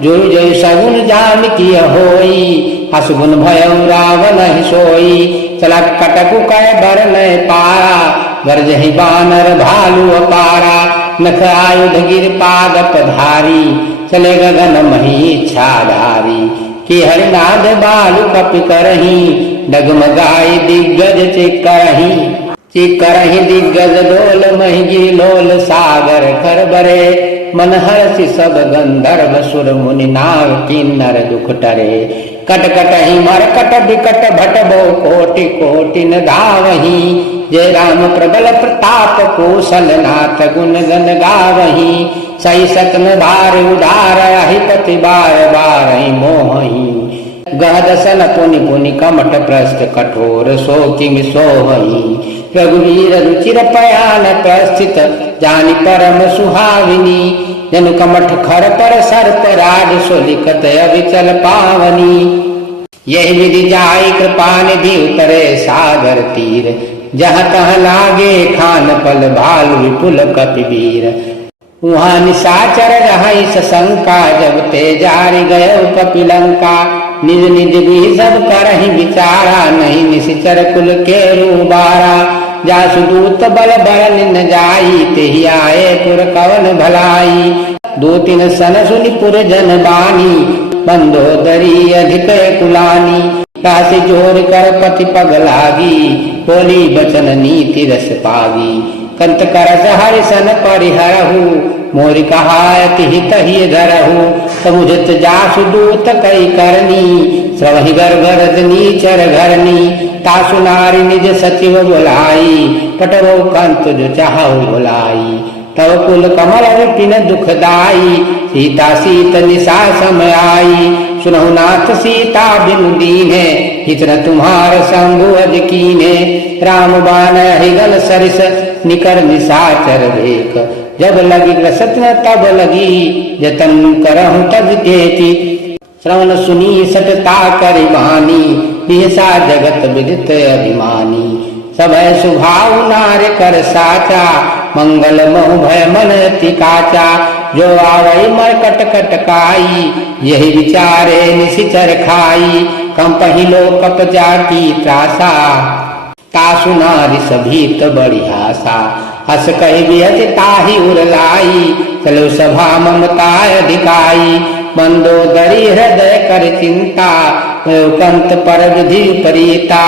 जो जो सगुन जान किय होई, असगुन भयउ रावण ही सोई। चला कटकु कह बर नय पारा, गरजहि बानर भालु अपारा। नख आयुध गिर पाद पधारी, चले गगन मही इच्छाधारी। कि हरिनाद बालु कपि करही, डगमगाई दिग्गज चिक्करही। चिक्करही दिग्गज डोल मही लोल सागर कर बरे। मन हर्षि सब गंधर्व सुर मुनि नाग किन्नर दुख टरे। कट कटहि मरकट बिकट भटबो कोटि कोटि न धावहि। जय राम प्रबल प्रताप कौशल नाथ गुण गन गावहि। सही सतन भार उदार अहिपति बार बार मोहि। गहदसन पुनि पुनि कमठ प्रस्थ कठोर सो किंग सोहहि। रघुवीर रुचिर पयान प्रस्थित, जानि परम सुहाविनी। जनु कमठ खर पर सर्प राज, सो लिखत अविचल पावनी। यही विधि जाई कृपा निधि, उतरे सागर तीर। जहाँ तहाँ लागे खान पल, भालु विपुल कपिवीर। वहाँ निशाचर रहि सशंका, जब ते जारि गए कपिलंका। निज निज भी सब करहि विचारा, नहीं निशिचर कुल के रूबारा। जासु दूत बल बरन न जाई, तेहि आए पुर कवन भलाई। दो तीन सन सुनि पुर जन बानी, मंदोदरी अधिक कुलानी। काशी जोर कर पति पग लागी, बोली बचन नीति रस पागी। कंत करस हरिसन परिहरहु, मोरि कहायति हित ही धरहु। समुझत जासु दूत कई करनी, श्रवहि गर्भ रजनी चर घरनी। तासु नारी निज सचिव बुलाई, पटवो कंत जो चाहु बुलाई। तव कुल कमल विपिन दुखदाई, सीता सीत निशा समय आई। सुनहु नाथ सीता बिनु दीन्हे, हित न तुम्हार शंभु अज कीन्हे। राम बाण हिगल सरिस, निकर निशाचर देख। जब लगी ग्रसत न तब लगी, जतन करहु तब तेती। श्रवण सुनी सटता करि बानी, बिहसा जगत विदित अभिमानी। सभय सुभाव नार कर साचा, मंगल मोह भय मन अति काचा। जो आवई मरकट कटकाई, यही विचारे निशिचर खाई। कंपहि लो कप जाकी त्रासा, तासु नारि सभीत बड़ी आशा। हस कहि बिहति ताहि उरलाई, चलो सभा ममताय अधिकाई। मंदोदरी हृदय कर चिंता, कंत पर विधि परीता।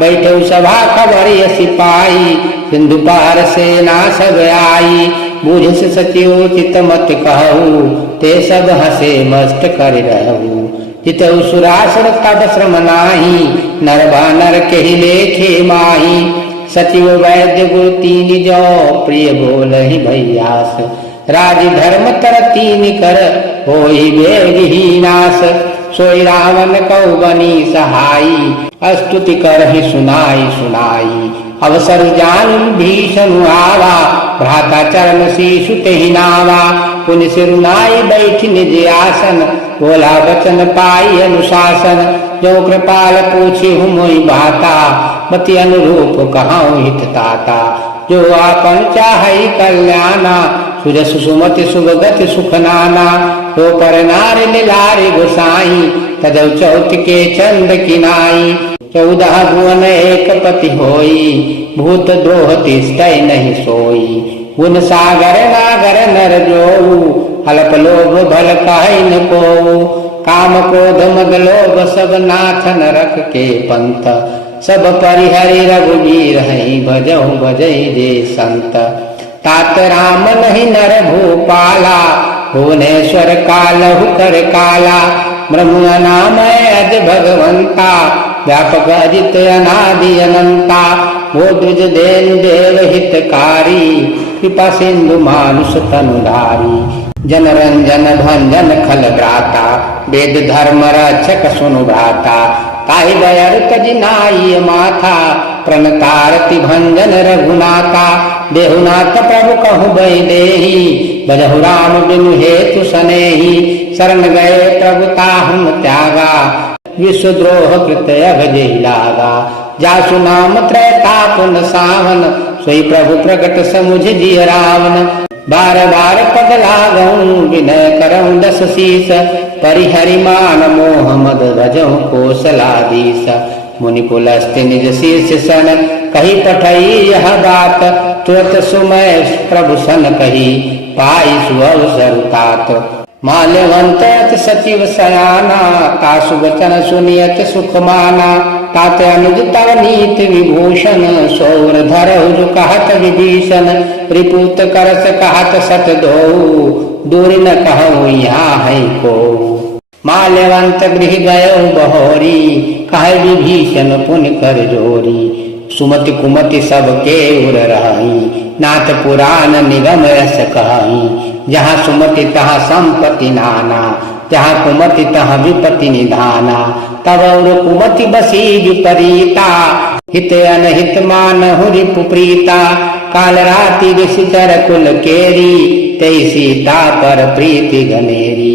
बैठो सभा खबर सिपाही, सिंधु पार सेना सब आई। बूझस सचिव चित मत कहू, ते सब हसे मस्त कर रहू। जितऊ सुरासुर तब श्रम नाही, नर बानर केहि लेखे माही। सचिव वैद्य गुरु तीन जो, प्रिय बोलहि भैयास। राज धर्म तर तीन कर, होई वेग ही नाश। सोई रावण कौ बनी सहाई, स्तुति करहि सुनाई सुनाई। अवसर जान भीषण आवा, भ्राता चरण शीशु तेहि नावा। पुनि सिरुनाई बैठ निज आसन, बोला वचन पाई अनुशासन, जो कृपाल पूछी हूँ मोई बाता, मति अनुरूप कहाऊँ हित ताता। जो आपन चाहई कल्याणा, सुजस सुमति सुभगति सुख नाना। तो पर नार लारी गोसाई, तजौ चौथ के चंद किनाई। 14 भुवन एक पति होई, भूत द्रोह तिष्ठै नहीं सोई। गुण सागर नागर नर जोऊ, अल्प लोभ भल काहि न कोऊ। काम क्रोध मद लोभ सब नाथ नरक के पंथ, सब परिहरि रघुवीर हैं भजहु भजई जे संत। तात राम नहीं नर भूपाला, भुवनेश्वर कालहु कर काला। ब्रह्म नाम अज भगवंता, व्यापक अजित अनादि अनंता। वो द्विज देन देव हितकारी, कृपा सिंधु मानुष तनुधारी। जन रंजन भंजन खल भ्राता, वेद धर्म रक्षक सुनु भ्राता। ताहि दयर तज नाई माथा, प्रणतारति भंजन रघुनाथा। देहुनाथ प्रभु कहु बई देही, भजहु राम बिनु हेतु सनेही। शरण गए प्रभु ताहुम त्यागा, विश्वद्रोह कृत अभजहि लागा। जासु नाम त्रैताप न सावन, सोई प्रभु प्रकट समुझ जिय रावण। बार बार पद लागऊं, विनय करऊं दस शीस। परिहरि मान मोह मद भजऊं कोसलाधीश। मुनि पुलस्त्य निज शीर्ष सन, कही पठई यह बात। तुरत सुमय प्रभु सन कही, पाई सुअवसर तात। माल्यवंत अति सचिव सयाना, तासु वचन सुनियत सुख माना। तात अनुज तव नीति विभूषण, सौर धरहु जो कहत विभीषण। रिपुत करस कहत सत धोऊ, दूर न कहूँ यहाँ है को। माल्यवंत गृह गयो बहोरी, कहे विभीषण पुण्य कर जोरी। सुमति कुमति सबके उर रही, नाथ पुराण निगम रस कही। जहाँ सुमति तहाँ संपत्ति नाना, जहाँ कुमति तहाँ विपत्ति निधाना। तब और कुमति बसी विपरीता, हित अनहित मानहु रिपु प्रीता। काल राति ऋषिचर कुल केरी, तै सीता पर प्रीति घनेरी।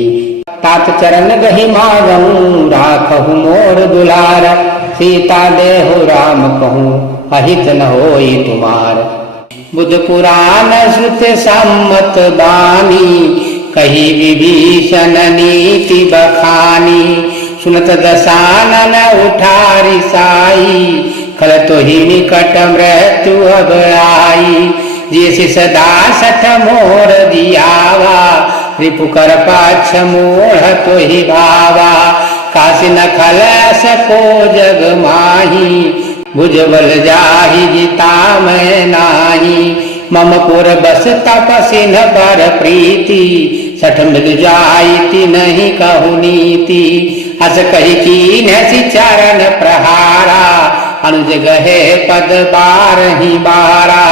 तात चरण गहि मागऊं, राखहु मोर दुलार। सीता देहु राम कहूँ, अहित न होई तुमार। बुध पुराण श्रुत सम्मत बानी, कही विभीषण नीति बखानी। सुनत दसानन उठारी साई, खल तो ही निकट मृत्यु अब आई। जैसे सदा सठ मोर दियावा, रिपु कर पाछ मोढ़ तो ही भावा। काशी न खल सको जग माही, भुजबल जाहि जिता मैं नाही। मम पुर बस तपसिन पर प्रीति, सठ मिल जाई नहीं कहु नीति। अस कही कीन सी चरण प्रहारा, अनुज गहे पद बारहि बारा।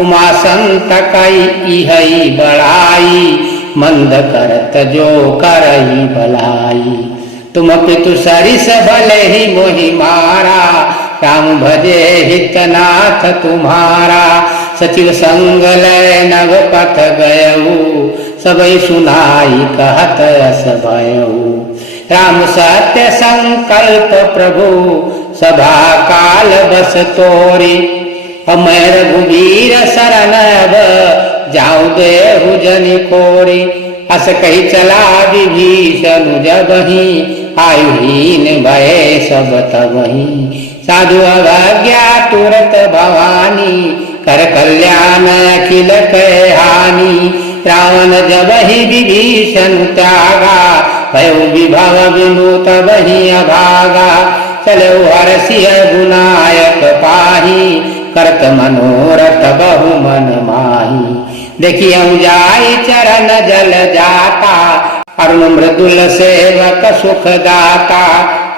उमा संत कई इहई बड़ाई, मंद करत जो करई भलाई। तुम पितु सरिस भले ही मोहि मारा, राम भजे हितनाथ तुम्हारा। सचिव संग लय नव पथ गयऊ, सबई सुनाई कहत अस भयऊ। राम सत्य संकल्प प्रभु, सभा काल बस तोरी। मैं रघुवीर शरण अब, जाऊं देहु जनि कोरी। अस कही चला विभीषण जबहि, आयुहीन भय सब तबहि। साधु अवज्ञा तुरत भवानी, कर कल्याण अखिल कह हानि। रावण जबहि विभीषण त्यागा, भयो विभव बिनु तबहि अभागा। चलो हरषि गुनायक पाही, करत मनोरथ बहु मन माही। देखियऊ जाई चरण जल जाता, अरुण मृदुल सेवक सुख दाता।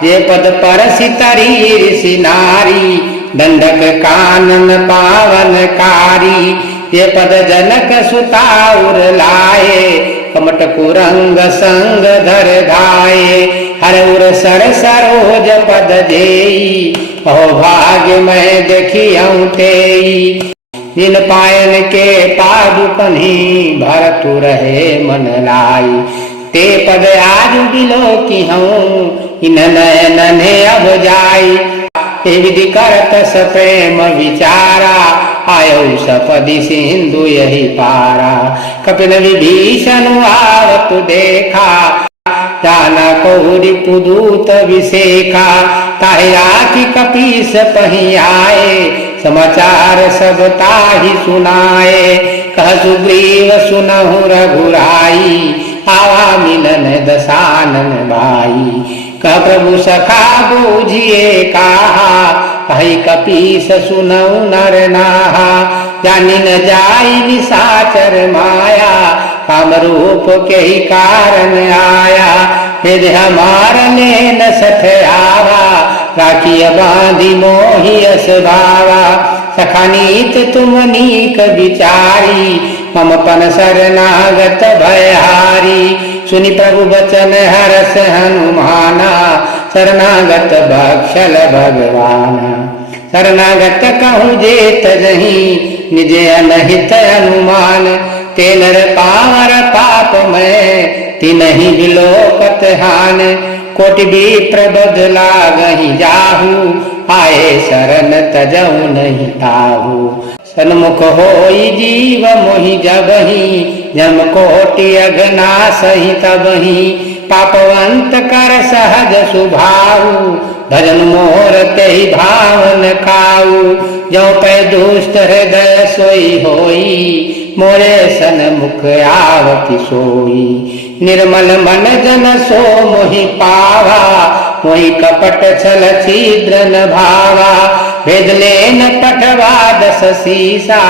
जे पद परसि तरी ऋषि नारी, दंडक कानन पावन कारी। ये पद जनक सुता उर लाए, कमट कुरंग संग धर धाये। हर उर सर सरोज पद जेई, अहो भाग्य मैं देखियऊ तेई। जिन पायन के पादुकन्हि, भरतु रहे मन लाई। ते पद आज बिलो की हूँ इन नयन अब जाई। हे विधि करत स प्रेम विचारा आयो सपदि सिंधु यही पारा। कपिन विभीषण आवत देखा जाना कौरि पुदूत विसेखा। ताहि आखि कपीस पही आए समाचार सब ताहि सुनाए। कह सुग्रीव सुनहु रघुराई आवा मिलन दसानन भाई। कह प्रभु सखा बूझिए कहा कही कपीस सुनऊ नर नाहा। जानि न जाई निशाचर माया काम रूप के ही कारण आया। निध हमार ने न सठ आवा राखिय बांधी मोहि अस भावा। सखा नीत तुम नीक विचारी मम पन शरणागत भयहारी। सुनि प्रभु बचन हरस हनुमाना शरणागत बक्षल भगवाना। शरणागत कहूँ जेत नहीं निज अनहित अनुमान। ते नर पावर पाप में तिनहि बिलोकत हान। कोटि विप्र बदला गहि जाहू आए शरण तजऊ नहीं ताहू। सन्मुख होई जीव मोहि जबहि जम कोटि अघना सही तबहि। पापवंत कर सहज सुभाऊ भजन मोर तेहि भावन खाऊ। जो पै दुष्ट हृदय सोई होई मोरे सन्मुख आवति सोई। निर्मल मन जन सो मोहि पावा मोहि कपट छल छिद्र न भावा। भेद लेन पठवा दस सीसा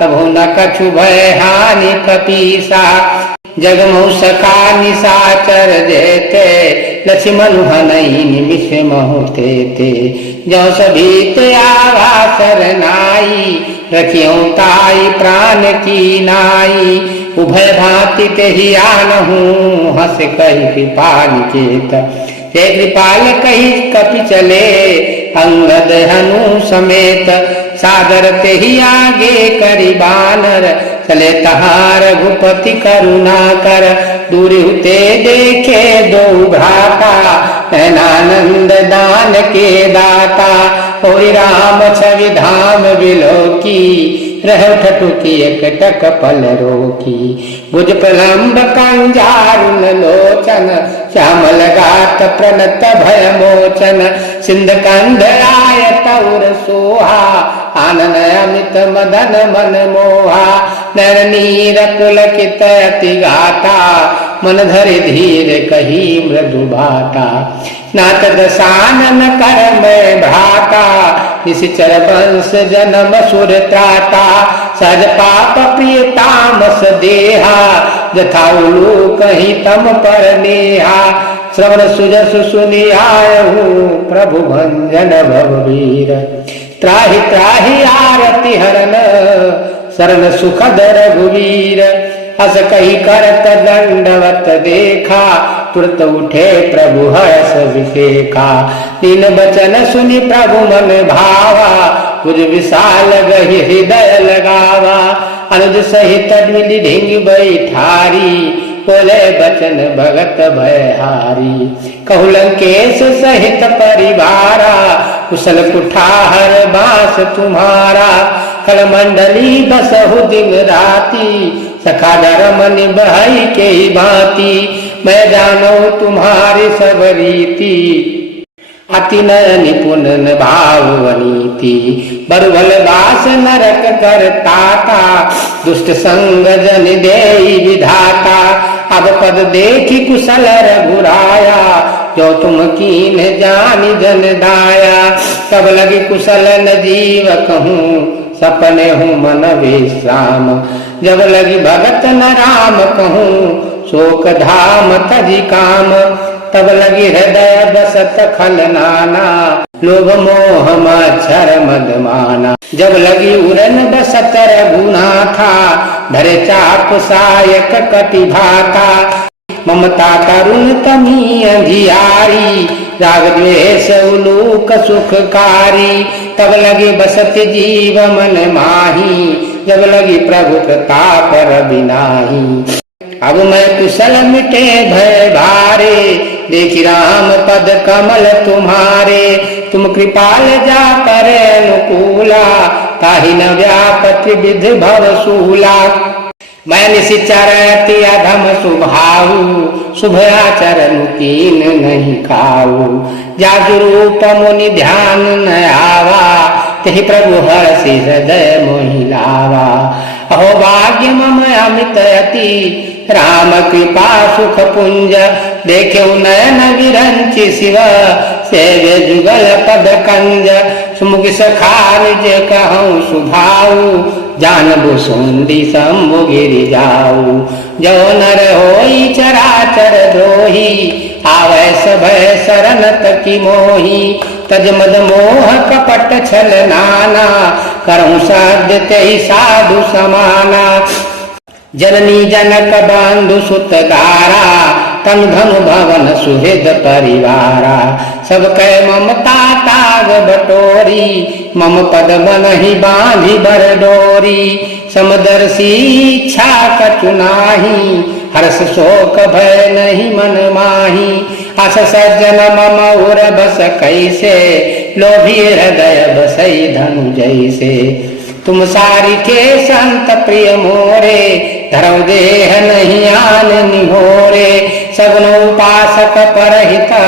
तभु न कछु भय हानि कपीसा। जगमु सखा निशाचर जेते लक्ष्मण हनई निमिष महुते ते। जो सभीत आवा शरनाई रखियो ताई प्राण की नाई। उभय भांति ते ही आनहु हंस कही कृपाल केत। ते कृपाल कही कपि चले अंगद हनु समेत। सादर ते ही आगे करी बानर चले तहार रघुपति करुणा कर। दूर हुते देखे दो भ्राता नैनानंद दान के दाता। होई राम छवि धाम बिलोकी रह ठठुकी एकटक पल रोकी। भुज प्रलंब कंजारुन लोचन श्यामल गात प्रणत भय मोचन। सिंध कंध आय तौर सोहा आनन अमित मदन मन मोहा। नर नीर पुलकित अति गाता मन धरि धीर कही मृदु भाता। नाथ दसानन कर में भ्राता निश्चर वंश जन्म सुर त्राता। सज पाप प्रिय तामस देहा जथा उलू कहीं तम पर नेहा। श्रवण सुजस सुनि आयहु प्रभु भंजन भववीर। त्राहि त्राहि आरति हरन शरण सुखद रघुवीर। हस कही करत दंडवत देखा तुरत उठे प्रभु हर्ष विशेखा। तीन बचन सुनि प्रभु मन भावा कुछ विशाल गहि हृदय लगावा। अनुज सहित मिली ढिंग बैठारी बोले बचन भगत भयहारी। कहु लंकेश सहित परिवारा कुशल कुठार बास तुम्हारा। खल मंडली बसहु दिन राती सखा धर्म निभाई के भांति। मैं जानो तुम्हारी सब रीति अति निपुण भावनीति। बरुभल दास नरक करताता दुष्ट संग जन देई विधाता। अब पद देखी कुशल रघुराया जो तुम कीन जानि जन दाया। तब लगी कुशल न जीव कहूँ सपने हूँ मन विश्राम। जब लगी भगत न राम कहूँ शोक धाम तजी काम। तब लगी हृदय बसत खल नाना लोभ मोह मच्छर मदमाना। जब लगी उड़न बसत रघुनाथा धरे चाप सायक कटि भाता। ममता करुण तमी अंधियारी राग द्वेष उलूक सुखकारी। तब लगी बसत जीव मन माही जब लगी प्रभु प्रताप रवि नाही। अब मैं कुशल मिटे भय भारे, देखी राम पद कमल तुम्हारे। तुम कृपाल जा कर अनुकूला, ताहि न व्यापति विधि भव सूला। मैं निशिचर अति अधम स्वभाव, शुभ आचरण कीन नहीं खाऊ। जासु रूप मुनि ध्यान न आवा, तेहि प्रभु हर्षि हृदय मोहि लावा। अहो भाग्य मम अमित अति, राम कृपा सुख पुंज। देखे नयन विरंचि शिव, सेव्य जुगल पद कंज। सुमुख सखा निज कहूँ सुभाऊ, जानबु सुंदी शंभु गिरि जाऊ। जो नर होई चराचर द्रोही, आवै सभय शरण तकी मोही। तज मद मोह कपट छल नाना, करहु साध्य तेहि साधु समाना। जननी जनक बंधु सुत दारा, तन धनु भवन सुहृद परिवारा। सब कै ममता ताग बटोरी, मम पद बनहि बांधि बर डोरी। समदर्शी इच्छा कछु नाही, हर्ष शोक भय नहीं मन माही। अस सज्जन मम उर बस कैसे, लोभी हृदय बसई धनु जैसे। तुम सारी के संत प्रिय मोरे, धर्म देह नहीं आन निहोरे। सगुन उपासक परहिता,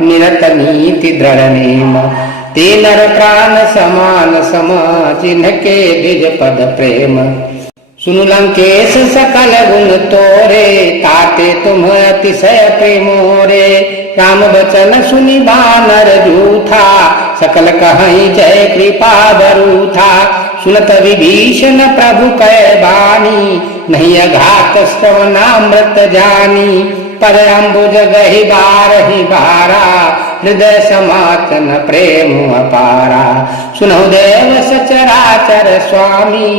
निरत नीति दृढ़ नेम। तीनर प्राण समान सम, जिनके द्विज पद प्रेम। सुनु लंकेश सकल गुण तोरे, ताते तुम अतिशय प्रेमोरे। राम बचन सुनि बानर जूठा, सकल कहीं जय कृपा बरूथा। सुनत विभीषण प्रभु कै बानी, नहीं अघात श्रवणामृत जानी। पर अम्बुज गहि बारहि बारा, हृदय समातन प्रेम अपारा। सुनहु देव सचराचर स्वामी,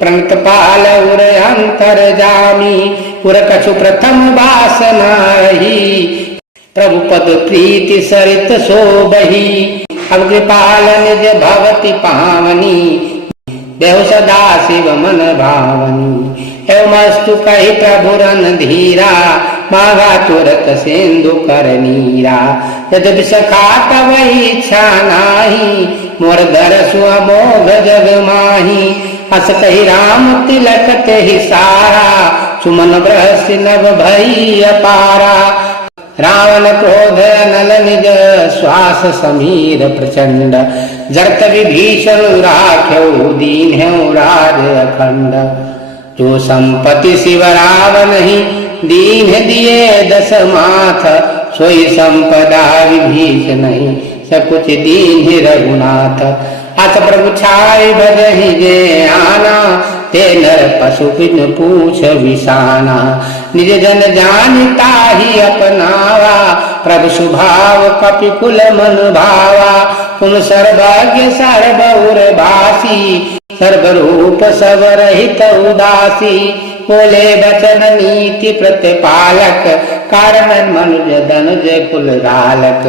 प्रणत पाल उर अंतर जामी। उर कछु प्रथम वासनाही, प्रभु पद प्रीति सरित शोभहि। अब कृपाल निज भवति पावनी, देहु सदा शिव मन भावनी। एवमस्तु कहि प्रभु रन धीरा, मांगा तुरत सिंधु कर नीरा। यद्यपि सखा तव इच्छा नाही, मोर दरसु अमोघ जग माही। अस कहि राम तिलक तेहि सारा, सुमन बरसि नभ भई अपारा। रावण क्रोध अनल निज, श्वास समीर प्रचंड। जरत विभीषण राख्यौ, दीन्ह्यौ राज अखंड। जो संपत्ति शिव रावण ही, दीन दिए दस माथ। सोई संपदा विभीषण ही, सकुच दीन रघुनाथ। अत प्रभु छाय भजहि जे आना, ते नर पशु बिन पूछ विसाना। निज जन जानता ही अपनावा, प्रभु स्वभाव कपि कुल मन भावा। तुम सर्वज्ञ सर्वउर बासी, सर्वरूप सब रहित उदासी। बोले बचन नीति प्रतिपालक, कारण मनुज धनुज कुल घालक।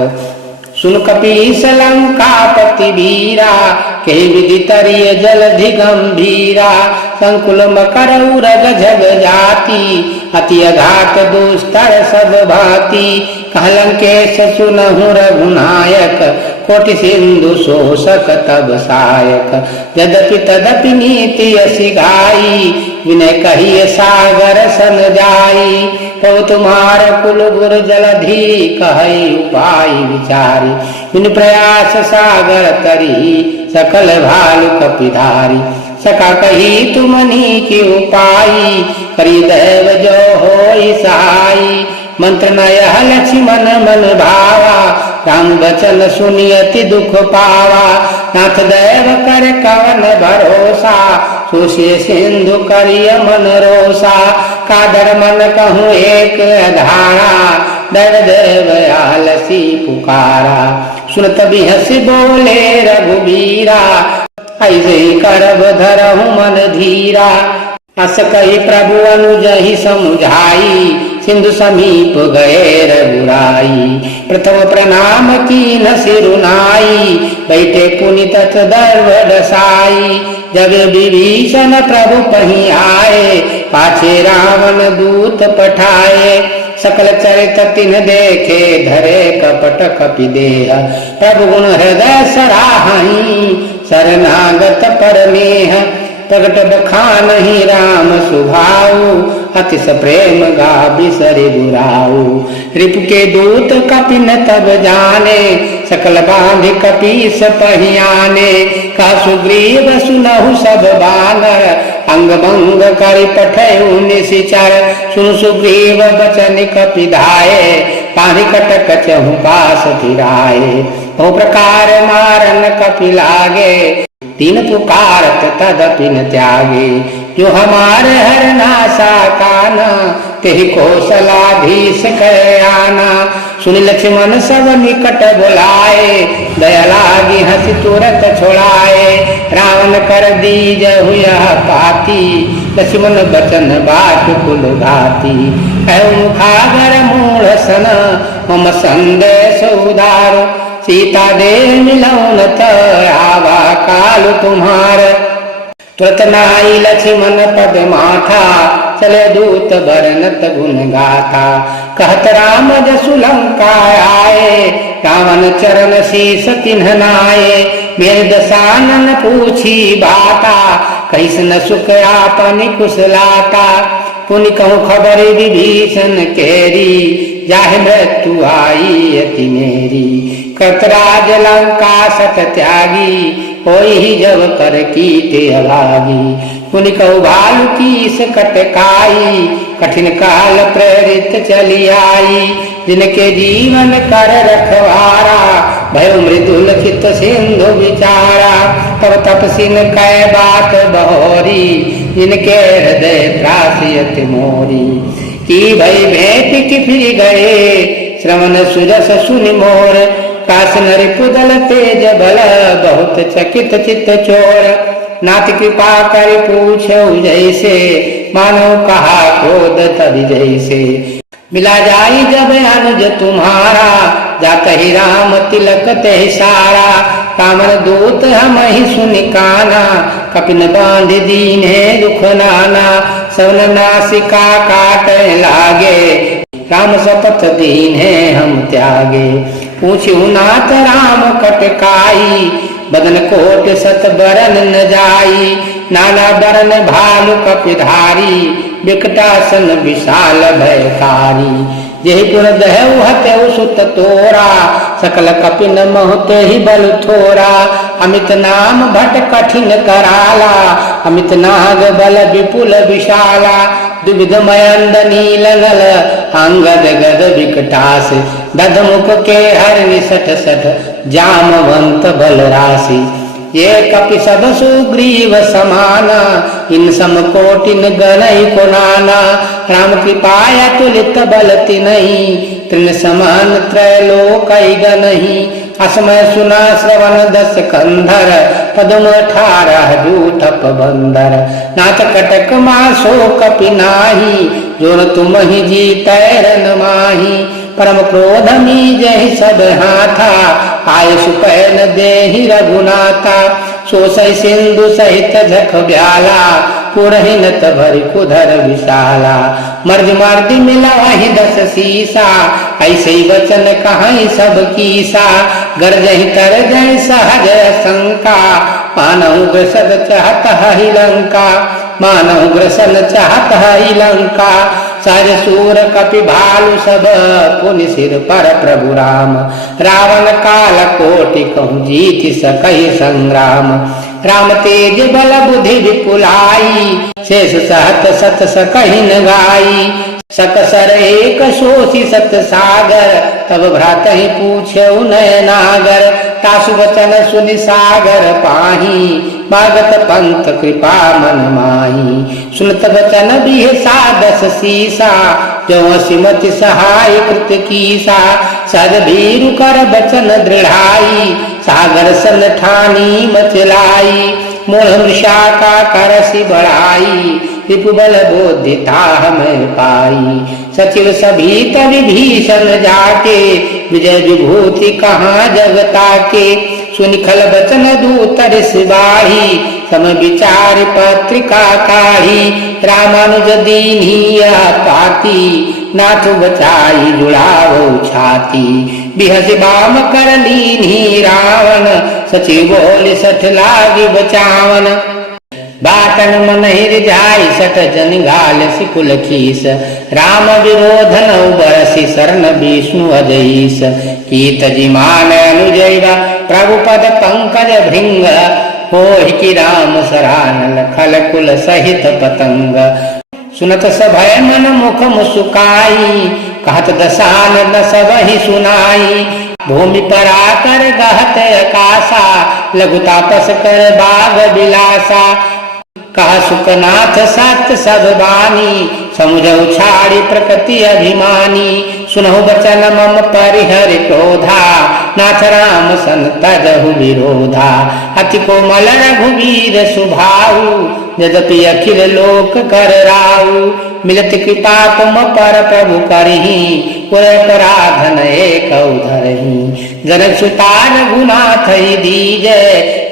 सुन कपीस लंकापति वीरा, के विधि तरिय जलधि गंभीरा। संकुल मकर उरग झग जाति, अति अघात दुस्तर सब भांति। कह लंकेश सुनहु रघुनायक, कोटि सिंधु शोषक तब सायक। यद्यपि तदपि नीति यसी गाई, विनय कहिए सागर सन जाई। तो तुम्हार कुल गुर जलधि, कहि उपाय विचारी। बिन प्रयास सागर तरी, सकल भालु कपिधारी। सका कही तुमनी की उपाई, करी देव जो होई सहाई। मंत्र नय लक्ष्मण मन भावा, राम बचन सुनि अति दुख पावा। नाथ देव कर कवन भरोसा, सुषे सिंधु करिय मन रोसा। कादर मन कहूँ एक अधारा, दर देव आलसी पुकारा। सुनत बिहसी बोले रघुबीरा, ऐसे करब धरहु मन धीरा। अस कही प्रभु अनुजहि समुझाई, सिंधु समीप गए रघुराई। प्रथम प्रणाम की न सिरुनाई, बैठे पुनि तट दर्भ दसाई। जब विभीषण प्रभु पही आए, पाछे रावण दूत पठाए। सकल चरित तिन देखे, धरे कपट कपि देह। प्रभु गुण हृदय सराहई, शरणागत परमेह। प्रगट बखानहि राम सुभाऊ, अतिश प्रेम गा बिसरि बुराऊ। रिपु के दूत कपिन तब जाने, सकल बांधि कपीस पहियाने। का सुग्रीव सुनहु सब बानर, अंग भंग करि पठयु निशिचर। सुन सुग्रीव बचन कपि धाये, पाहि कटक चहु पास फिराए। बहु प्रकार मारन कपि लागे, तीन पुकारत तदपि न त्यागे। जो हमार हर नासा काना, तेहि कौशलाधीश कह आना। सुनि लक्ष्मण सब निकट बुलाए, दया लागी हंसी तुरत छोड़ाए। रावण कर दीजहु यह पाती, लक्ष्मण बचन बाट कुल घाती। कहु मुखागर मूढ़ सन, मम संदेश उदार। सीता दे मिलऊ न त, आवा काल तुम्हार। तुरत नाई लक्ष्मण पद माथा, चले दूत बरनत गुण गाथा। कहत राम जसु लंका आए, रावण चरण शीस तिन्ह नाये। मेरे दसानन पूछी बाता, कैस न सुख आपन कुशलाता। पुनि कहूँ खबर विभीषण केरी, जाहि मृत्यु आई अति मेरी। कृतराज लंका सत त्यागी, होई ही जब कर कीटे अभागी। पुनि कहु भालु कीस कटकाई, कठिन काल प्रेरित चली आई। जिनके जीवन कर रखवारा, भयो मृदुल चित सिंधु विचारा। तब तपसिन कै बात बहोरी, जिनके हृदय त्रासियत मोरी। की भई भेंट कि फिर गए, श्रवण सुजस सुनि मोर। काश नरि पुदल तेज बल, बहुत चकित चित्त चोर। नाथ कृपा कर पूछऊ जैसे, मानो कहा क्रोध तब जैसे। मिला जाई जब अनुज तुम्हारा, जात ही राम तिलक ते सारा। कामन दूत हम ही सुनि काना, कपिन बांध दीन्हे दुख नाना। सवन नासिका काट लागे, राम शपथ दीन्हे हम त्यागे। पूछू नाथ राम कटकाई, बदन कोट सत बरन न जाई। नाना बरन भालु कपिधारी, विकटासन विशाल भयकारी। यही गुण दहु हतहु सुत तोरा, सकल कपिन मोहते ही बल थोरा। अमित नाम भट कठिन कराला, अमित नाग बल विपुल विशाला। दुविध मयंद नील नल, अंगद गद विकटास। दधमुख के हर निसठ सठ, जामवंत बल राशि। ये कपि सब सुग्रीव समाना, इन सम कोटिन गनई को नाना। राम कृपाया तुलित बल तिनहि, तृण समान त्रैलोक गनहि। असमय सुना श्रवण दस कंधर, पदम 18 जूठप बंदर। नाथ कटक मासो कपि नाही, जोर तुम ही जीतैरन माही। परम क्रोध मीजहि सब हाथा, आय सुपैन देहि रघुनाथा। सोसै सिंधु सहित झख ब्याला, पुरहिनत भरि कुधर विशाला। मर्ज मर्दी मिलाहि 10 सीसा, ऐसे ही वचन कहाई सब कीसा। गरजहि तरजहि सहज शंका, मानहु ग्रसद चाहत हहि लंका। मानहु ग्रसन चाहत हहि लंका। सर सूर कपि भालु सब, पुनि सिर पर प्रभु राम। रावण काल कोटि कहूँ जीति सकहि संग्राम। राम तेज बल बुद्धि विपुलाई, शेष सहत सत सकहि न गाई। सकसर एक सोषि सत सागर, तब भ्रातहि पूछऊ नयनागर। तासु वचन सुनि सागर पाही, मागत पंथ कृपा मन माही। सुनत वचन बिहसा 10 सीसा, जो सिमति सहाय कृत कीसा। सद भीरु कर बचन दृढ़ाई, सागर सन ठानी मचलाई। मूढ़ मृषा का करसि बढ़ाई, रिपुबल बोधिता हमें पाई। सचिव सभी तवि भीषण जाके, विजय विभूति कहाँ जगता के। सुनिखल बचन दूतर सिबाही, सम विचार पत्रिका काढ़ी। रामानुज दीन्हिया पाती, नाथ बचाई जुड़ावो छाती। बिहस बाम कर लीन्ही रावण, सचिव बोल सठ लागी बचावन। बाटन मन जाय सठ जन गाल सिकुल खीस, राम विरोधन बरसी शरण विष्णु अजईस। कीत जिमान अनुजैवा प्रभु पद पंकज भृंग, होहि की राम सरानल खल कुल सहित पतंग। सुनत सभय मन मुख मुस्काई, कहत दसान न सबहि सुनाई। भूमि पर आकर गहत आकाशा, लघु तापस कर बाग बिलासा। कहा सुखनाथ सत्य सब बानी, समुझौ छाड़ी प्रकृति अभिमानी। सुनहु बचन मम परिहर क्रोधा, नाथ राम सन तजहु विरोधा। अति कोमल रघुवीर सुभाऊ, यद्यपि अखिल लोक कर राऊ। मिलत कृपा तुम पर प्रभु करही, कोई अपराधन एक धरही। जनक सुता रघुनाथ दीजै,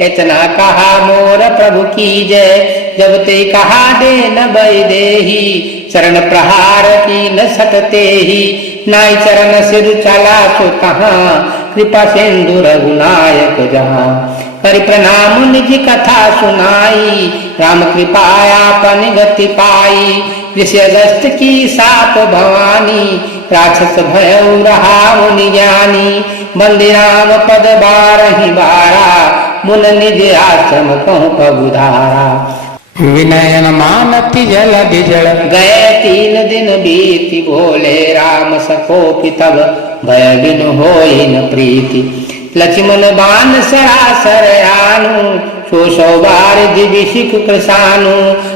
इतना कहा मोर प्रभु कीजय। जब ते कहा दे न बई देही, चरण प्रहार की न सटते ही। नाई चरण सिर चला सो कहाँ, कृपा सिंधु रघुनायक जहाँ। कर प्रणाम निज कथा सुनाई, राम कृपा आपन गति पाई। ऋषि अगस्त की साप भवानी, राक्षस भयउ रहा मुनि ज्ञानी। बंदी राम पद बारहि बारा, मुन निज आश्रम कहूँ प्रभुधारा। विनयन मानति जल बिजल, गए 3 दिन बीति। बोले राम सकोपि तब, भय बिनु होई न प्रीति। लक्ष्मण बान सरासर आनु, सो बार दिविशिक कृसानु।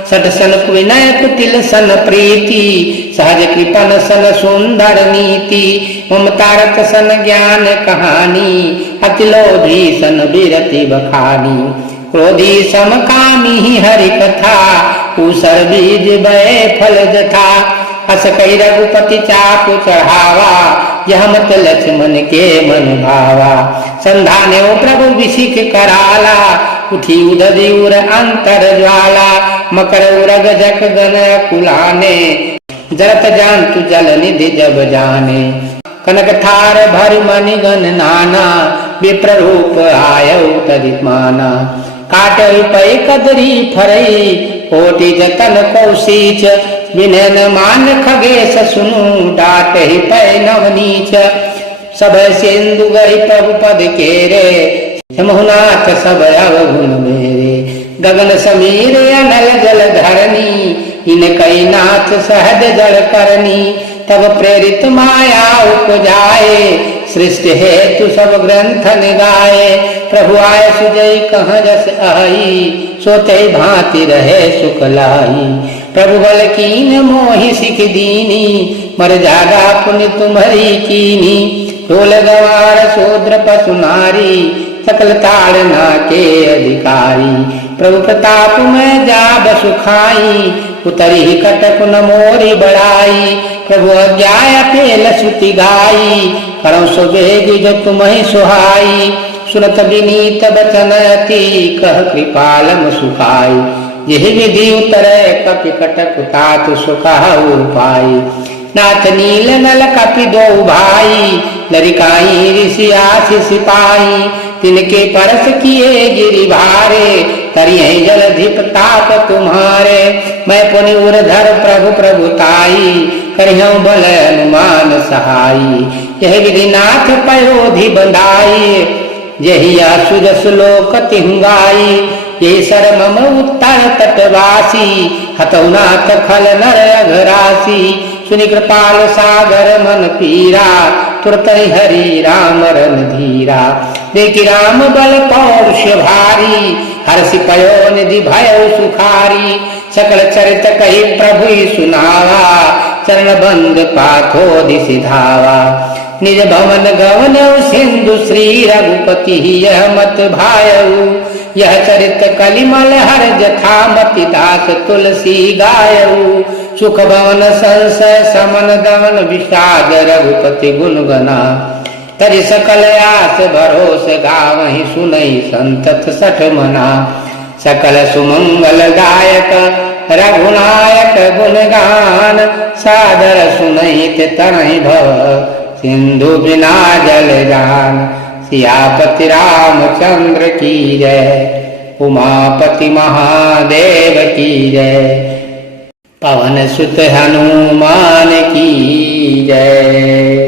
सट सन विनय कुटिल सन प्रीति, सहज कृपन सन सुंदर नीति। ममता रत सन ज्ञान कहानी, अति लोभी सन बिरति बखानी। क्रोधी समकामी हरि कथा, ऊसर बीज बय फल जथा। हस कई रघुपति चाप चढ़ावा, यह मत लक्ष्मण के मन भावा। संधाने प्रभु विशिख कराला, उठी उदधि उर अंतर ज्वाला। मकर उरग जक गन कुलाने, जरत जानतु जल निधि जब जाने। कनक थार भर मणि गण नाना, विप्र रूप आयउ तदित माना। काटहि पै कदरी फरई, कोटि जतन कौशीच। विनयन मान खगेश सुनु, डाटहि पै नवनीच। सब सिंधु गहि प्रभु पद केरे, मोहनाथ सब अवगुण मेरे। गगन समीर अनल जल धरनी, इन कई नाथ सहज जल करनी। तब प्रेरित माया उपजाए, सृष्टि हेतु सब ग्रंथ निगाए। प्रभु आय सुजई कह जस आई, सोते भांति रहे सुख लाई। प्रभु बल कीन मोहि सिख दीनी, मर जागा पुण्य तुम्हारी कीनी। ढोल गवार शूद्र पशु नारी, सकल ताड़ना के अधिकारी। प्रभु प्रताप में जाब सुखाई, उतरी कटक न मोरी बड़ाई। प्रभु अज्ञाय पेल सुति गाई, करौ सुबेग जो तुम्हि सुहाई। सुनत विनीत बचन अति, कह कृपालम सुखाई। यही विधि उतरे कपि कटक तात सुखाऊ पाई। नाथ नील नल कपि दो भाई, लरिकाई ऋषि आशीष सिपाही। तिनके परस किए गिरि भारे, तरिये जलधिप ताप तुम्हारे। मैं पुनि उरधर प्रभु प्रभुताई, करिहूँ बल अनुमान सहाई। यह विधि नाथ पयोधि बंधाई, यही आसुजस लोक तिहुंगाई। ये सर मम उत्तर तटवासी, हतौ नाथ खल नर अघरासी। सुनि कृपाल सागर मन पीरा, तुरत हरि राम रन धीरा। देखि राम बल पौरुष भारी, हर्षि पयो निधि भय सुखारी। सकल चरित कही प्रभु सुनावा, चरण बंद पाथो सिधावा। निज भवन गवन सिंधु श्री रघुपति, यह मत भायऊ। यह चरित्र कलिमल हर जथामति दास तुलसी गायऊ सुख भवन संशय समन दमन विषाद रघुपति गुण गना तरि सकल आस भरोस गावहि सुनई संतत सठ मना सकल सुमंगल दायक रघुनायक गुणगान सादर सुनहित तरहि भव सिंधु बिना जल जान सियापति रामचंद्र की जय उमापति महादेव की जय पवन सुत हनुमान की जय।